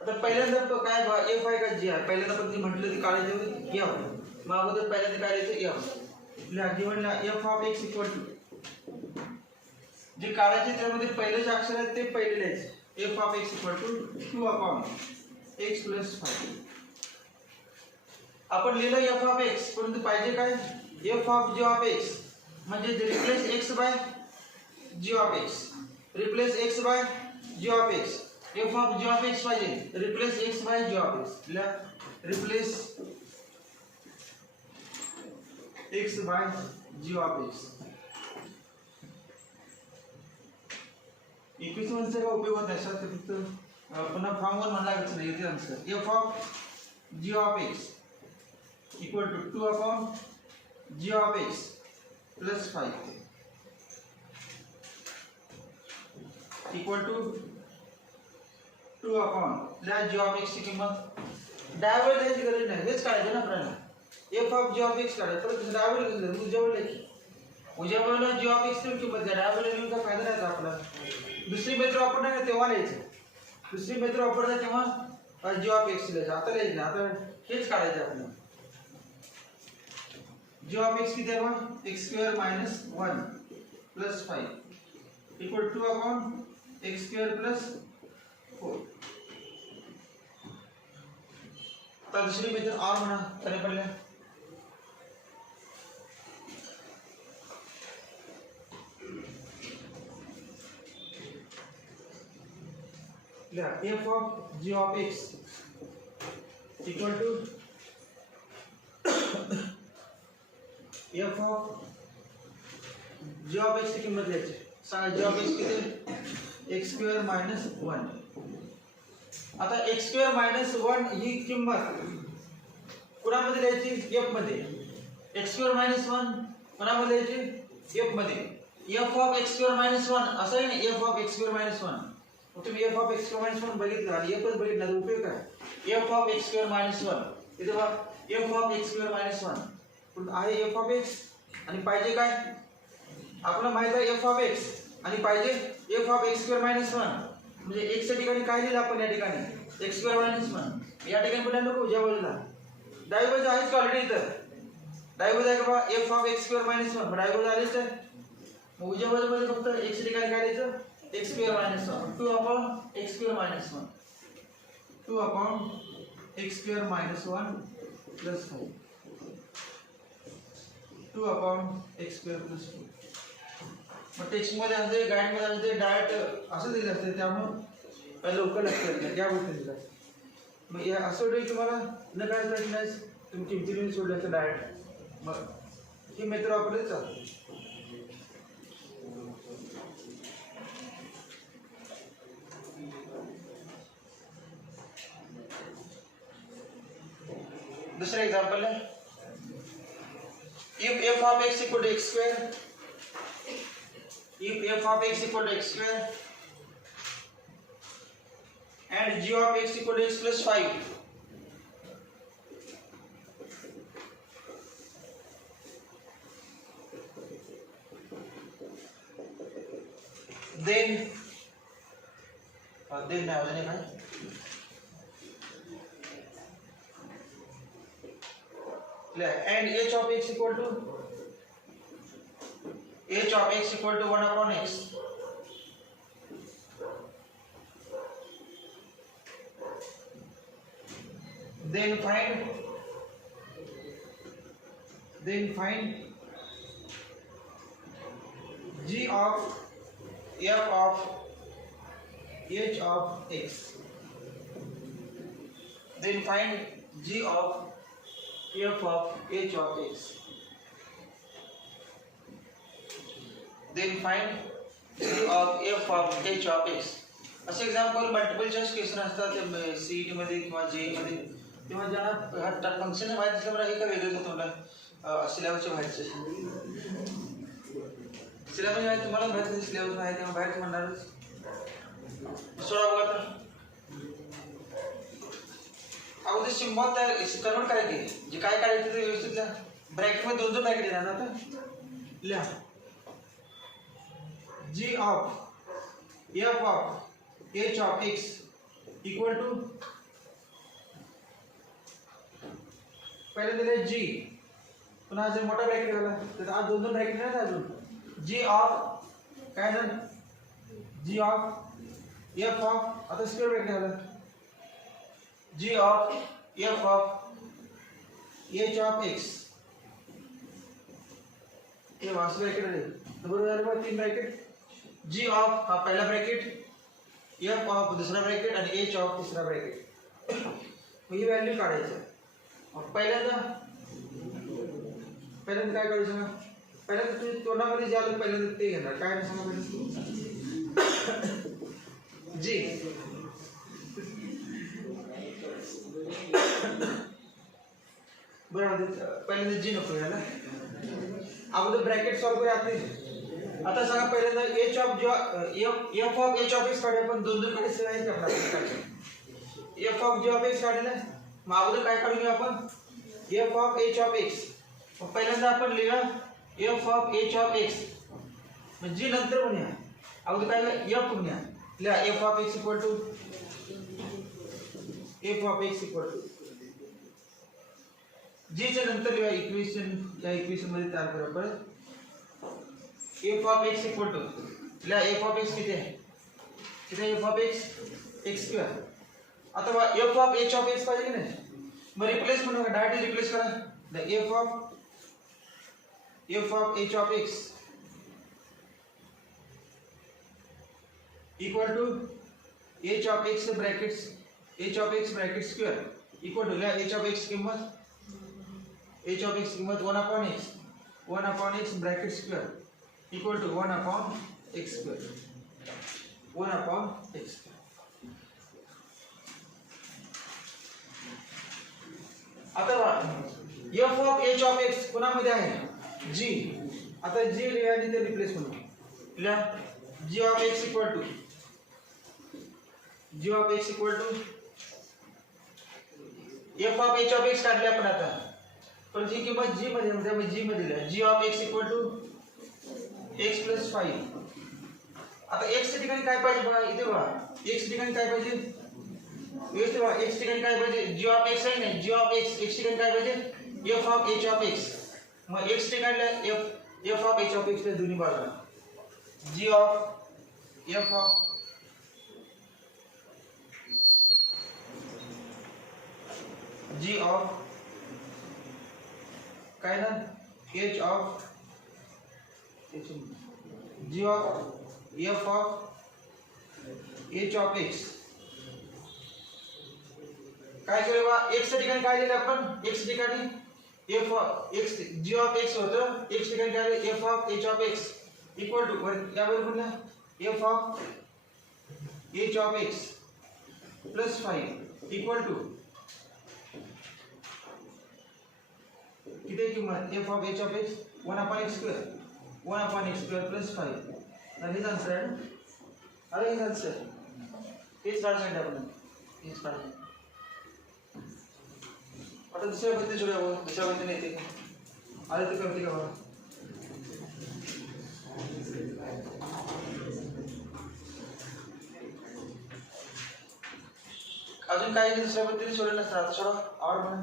आता पहिल्यांदा काय एफ आहे का जी आहे पहिल्यांदा पण ती म्हटलं ती काढायचं एफ मग अगोदर पहिल्यांदा काढायचं एफ लिहा given f of x equal to जे काढायचे त्यामध्ये पहिले जे अक्षर आहेत ते पहिले लिहायचे f of x equal to 2 upon x plus 5. आपण लिहिलं एफ ऑफ एक्स परंतु पाहिजे काय f of g of x म्हणजे replace x by g of x replace x by g of x f of g of x पाहिजे replace x by g of x replace x by g of x. इक्वेशनचा काय उपयोग होत नाही sir ते फक्त पुन्हा फॉर्म 1 म्हणायचं नाही येते answer f of g of x equal to 2 upon g of x plus 5 equal to 2 upon g of x ची किंमत डायव्हर्ट द्यायची गरज नाही हेच काढायचं ना आपल्याला f of g of x काढायचं परत डायव्हर्ट घेतलं उद्यावर लिहायची उद्यावर जी ऑफ एक्स ची किंमत द्या डायव्हर्ट लिहून काय फायदा नाही आपला. दुसरी मेथड वापरणार तेव्हा लिहायचं दुसरी मेथड वापरणार तेव्हा जी ऑफ एक्स लिहायचं आता लिहायचं नाही आता हेच काढायचं आपल्याला. जी ऑफ एक्स किती आहे मग x square minus 1 plus 5 equal 2 upon x square plus 4. तर दुसरी मेथड आर म्हणा त्याने पडल्या f of g of x equal to f of g of x ची किंमत लिहायची सांगा जी ऑफ एक्स किती एक्स स्क्वेअर मायनस 1. आता एक्स स्क्वेअर मायनस 1 ही किंमत कुणामध्ये लिहायची एफ मध्ये एक्स स्क्वेअर मायनस 1 कुणामध्ये लिहायची एफ मध्ये F of x square minus 1 असं आहे ना F of x square minus 1. तुम्ही F of x square minus 1 बघितलं आणि एफच बघितला तर उपयोग काय f of x square minus 1 इथे बघा F of x square minus 1 आहे एफ ऑफ एक्स आणि पाहिजे काय आपल्याला माहित आहे एफ ऑफ एक्स आणि पाहिजे F of x square minus 1 म्हणजे एक्सच्या ठिकाणी काय लिहिलं आपण या ठिकाणी एक्स स्क्वेअर मायनस वन या ठिकाणी पण नको ज्या बाजूला डावी बाजू आहेच ऑलरेडी इथं डावी बाजू आहे का बा F of x square minus one डावी बाजू आलीच आहे मग उजव्या बाजूमध्ये फक्त एक्सच्या ठिकाणी काय लिहायचं x square minus one two upon x square minus one two upon x square minus one plus 4 2 upon x square plus 4 मग टेक्स्टमध्ये असते गाईडमध्ये असते डायरेक्ट असं दिलं असते त्यामुळे लवकर लक्षात येईल या गोष्टी दिल्या मग या असं होईल तुम्हाला न काय प्रश्न नाही तुम्ही किमतीने सोडलं असतं डायरेक्ट मग ही मेथड वापरली चालते दूसरा एग्जांपल है if f of x equal to x square if f of x equal to x square and g of x equal to x plus 5 then now and h of x equal to 1 upon x then find g of f of h of x then find g of f of h of x then find g of f of h of x असे example multiple choice question असतात CET मध्ये किंवा JEE मध्ये तेव्हा ज्यांना function माहिती असल्यामुळे हे काय वेगळंच होतं मला सिलेबसच्या बाहेरचे सिलेबस माहिती तुम्हाला माहिती नाही सिलेबस आहे तेव्हा बाहेरचं म्हणणारच सोडा बघा तर अगोदर सिम्बॉल तयार कन्वर्ट करायचे जे काय करायचं ते व्यवस्थित लिहा ब्रॅकेटमध्ये दोन ब्रॅकेट येणार ना आता लिहा g of f of h of x equal to पहिले दिले जी पुन्हा जर मोठा ब्रॅकेट आला तर आज दोन ब्रॅकेट आहेत अजून जी ऑफ काय झालं जी ऑफ एफ ऑफ आता स्क्वेअर ब्रॅकेट आला g of f of h of x ये वास्तव ब्रैकेट है बरोबर झालं बघा तीन ब्रॅकेट g of हा पहिला ब्रॅकेट f of दुसरा ब्रॅकेट आणि h of तिसरा ब्रॅकेट मग ही व्हॅल्यू काढायची मग पहिल्यांदा काय काढायचं ना पहिल्यांदा तुम्ही तोंडामध्ये जे आलं पहिल्यांदा ते घेणार काय सांगा g बरोबर पहिल्यांदा जी नको याला अगोदर ब्रॅकेट सॉल्व करूया आता सांगा पहिल्यांदा h of f of h of x काढूया पण दोन कडे सेव आहेत आपल्याला f of g of x काढलं मग अगोदर काय काढून घेऊ आपण f of h of x मग पहिल्यांदा आपण लिहा f of h of x मग जी नंतर म्हणूया अगोदर काय एफ म्हणूया लिहा f of x equal to f of x equal to g च्या नंतर लिहा इक्वेशन या इक्वेशन मध्ये तयार करा परत f of x equal to लिहा एफ ऑफ एक्स किती आहे f of x x square आता f of h of x पाहिजे की नाही मग रिप्लेस म्हणू नका डायरेक्टली रिप्लेस करा the f of h of x equal to h of x brackets h of x bracket square equal to लिहा h of x किंमत h of x कीमत 1 upon x bracket square equal to 1 upon x square 1 upon x आता f of h of x कोणामध्ये आहे g आता g लिहायला ते replace करू लिहा g of x equal to f of h of x काढले आपण आता पण जी किंमत g मध्ये म्हणजे g मध्ये लिहा g of x equal to x plus 5 आता x च्या ठिकाणी काय पाहिजे बघा, इथे बघा x च्या ठिकाणी काय पाहिजे, इथे बघा x च्या ठिकाणी काय पाहिजे, g ऑफ x आहे ना, g ऑफ x x ठिकाणी काय पाहिजे, f of h of x. मग x ठिकाणी f of h of x ला दोन्ही बाजूला g of f of g of काय ना h of g of f of h of x. काय केलं बा, x च्या ठिकाणी काय लिहिलं आपण, x ठिकाणी f of x g of x होतं, x ठिकाणी काय लिहिलं f of h of x equal to यावर पुन्हा f of h of x plus 5 equal to किती किंमत f of h of x 1/x square 1/x square plus 5. तर हेच आन्सर आहे. अरे हेच आन्सर, हेच काढायचं आपण, हेच काढायचं. आता दुसऱ्या पद्धतीने सोडवा, दुसऱ्या पद्धतीने येते आले ते करते का बघा. अजून काही दुसऱ्या पद्धतीने सोडलं नसतं, आता सोडा आवड म्हणा.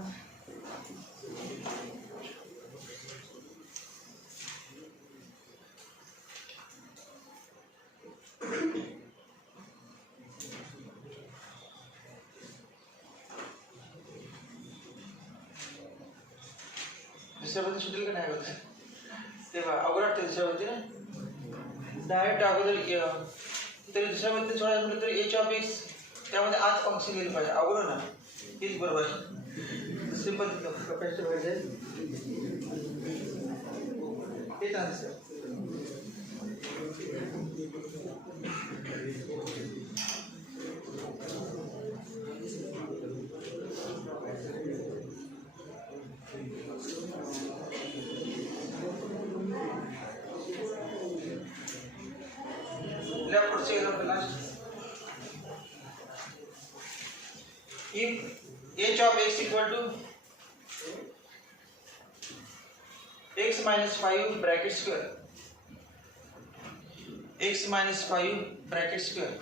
दुसऱ्या पद्धती सुटेल का नाही होत ते बघा, अवघड वाटते दुसऱ्या पद्धतीने डायरेक्ट अगोदर. तरी दुसऱ्या पद्धतीने सोडायचं म्हटलं तरी h ऑफ x त्यामध्ये आज फंक्शन गेलं पाहिजे, अवघड ना, हेच बरोबर आहे. सिंपल कॅपॅसिटी पाहिजे, हेच आन्सर. पुढचे example last. if h of x equal to x minus 5 bracket square, x minus 5 bracket square,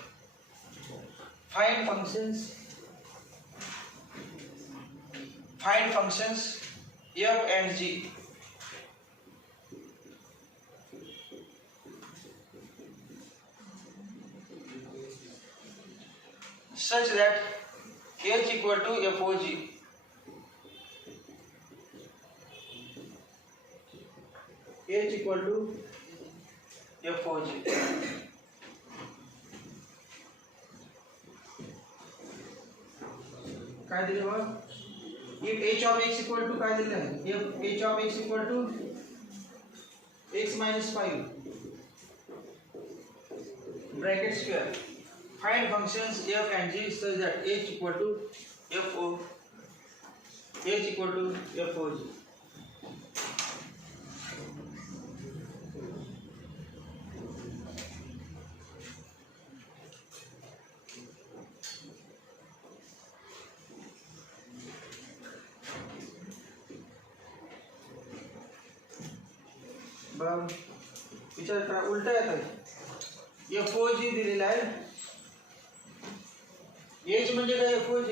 find functions f and g such that h equal to fog, h equal to fog. काय दिले बघा, if h of x equal to काय दिले आहे, if h of x equal to x minus 5 bracket square, find functions f and g such that h equal to fog. विचार करा, उलटा येत आहे. fog दिलेला आहे, h म्हणजे काय fog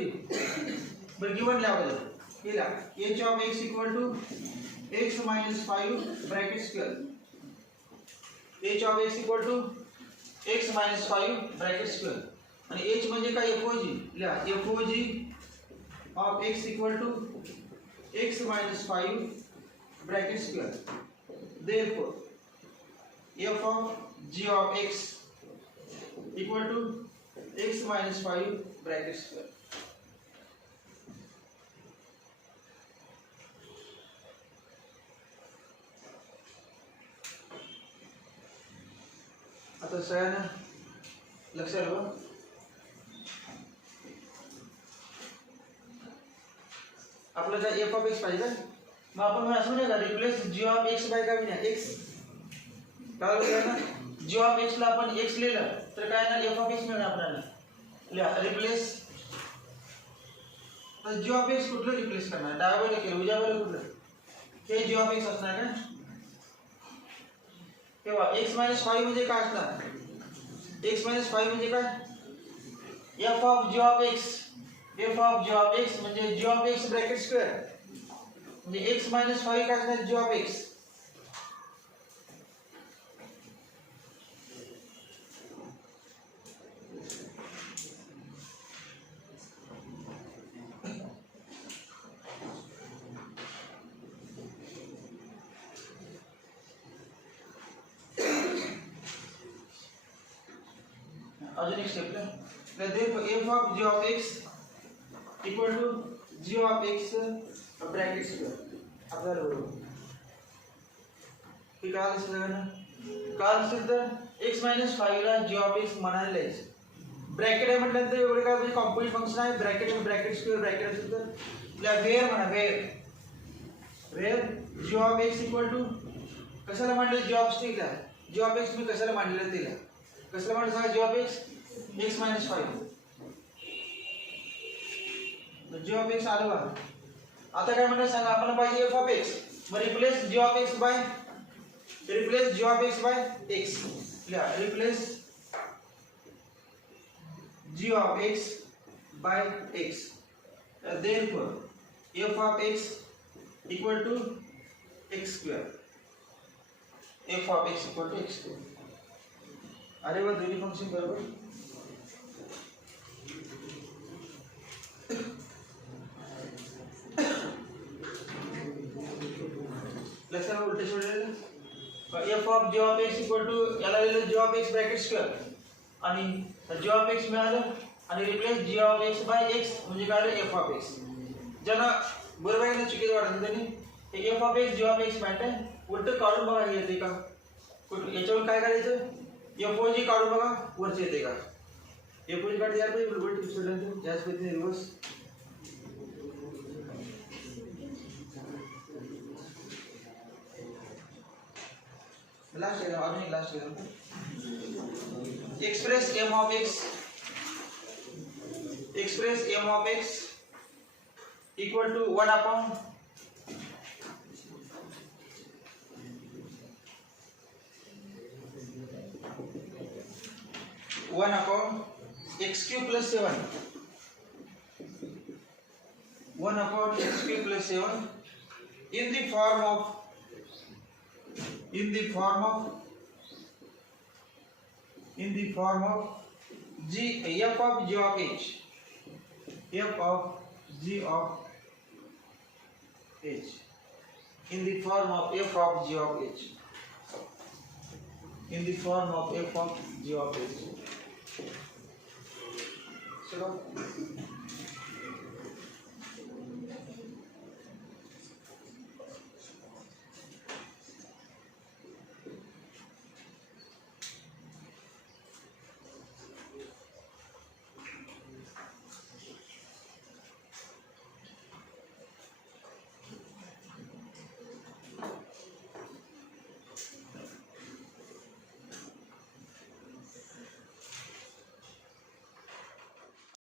बरं गिवन लावलं केला, h of x equal to x minus 5 bracket square, h of x equal to x minus 5 bracket square. आणि h म्हणजे काय fog लिहा, fog of x equal to x minus 5 bracket square. Therefore f of g of x equal to x minus 5 bracket square. आता सगळ्यांना लक्षात ठेवा, आपल्याला f of x पाहिजे का, मग आपण असं नाही का replace g of x by काय नाही x, काय होईल ना, g of x ला आपण x लिहिलं तर काय ना f of x मिळणार आपल्याला. लिहा रिप्लेस, तर g of x कुठलं रिप्लेस करणार, डाव्या बाजूला केलं, उजव्या बाजूला कुठलं, हे g of x असणार का. तेव्हा x minus 5 म्हणजे काय असणार, x मायनस 5 म्हणजे काय f of g of x f of g of x म्हणजे g of x bracket square म्हणजे x मायनस 5 काय असणार g ऑफ x अजून एक स्टेप तर f of g of x equal to g of x bracket square आपल्याला बरोबर हे काय असेल ना काय असेल तर x मायनस 5 ला g ऑफ x म्हणायला यायचं ब्रॅकेट आहे म्हटल्यानंतर एवढे काय म्हणजे कॉम्पोजिट फंक्शन आहे ब्रॅकेट ब्रॅकेट स्क्वेअर ब्रॅकेट असेल तर वेअर म्हणा where g of x equal to कशाला मांडले g ऑफ x ला g ऑफ x मी कशाला मांडलेलं तिला कसला मांडलं सांगा g of x minus 5 g of x आलं बघा आता काय म्हणतात सांगा आपण पाहिजे f ऑफ x मग replace g of x by x लिहा replace g of x by x therefore f of x equal to x square f of x equal to x square अरे वो दोन्ही फंक्शन बरोबर लक्षात उलटे सोडलेलं f of g of x equal to याला लिहिलं g of x bracket square आणि g of x मिळालं आणि replace g of x by x म्हणजे काय f of x ज्यांना बरोबर आहे ना चुकीचं वाटतं त्यांनी हे f of x g of x माहिती आहे उलट काढून बघा हे येते का याच्यावर काय करायचं FOG काढून बघा वरचे येते का FOG काढते यार उलट सोडल्यानंतर त्याच पद्धतीने रिवर्स लास्ट एकदम अजून लास्ट एकदम express m of x equal to 1 upon x cube plus 7 1 upon x cube plus 7 in the form of g f of g of h f of g of h in the form of f of g of h in the form of f of g of h चलो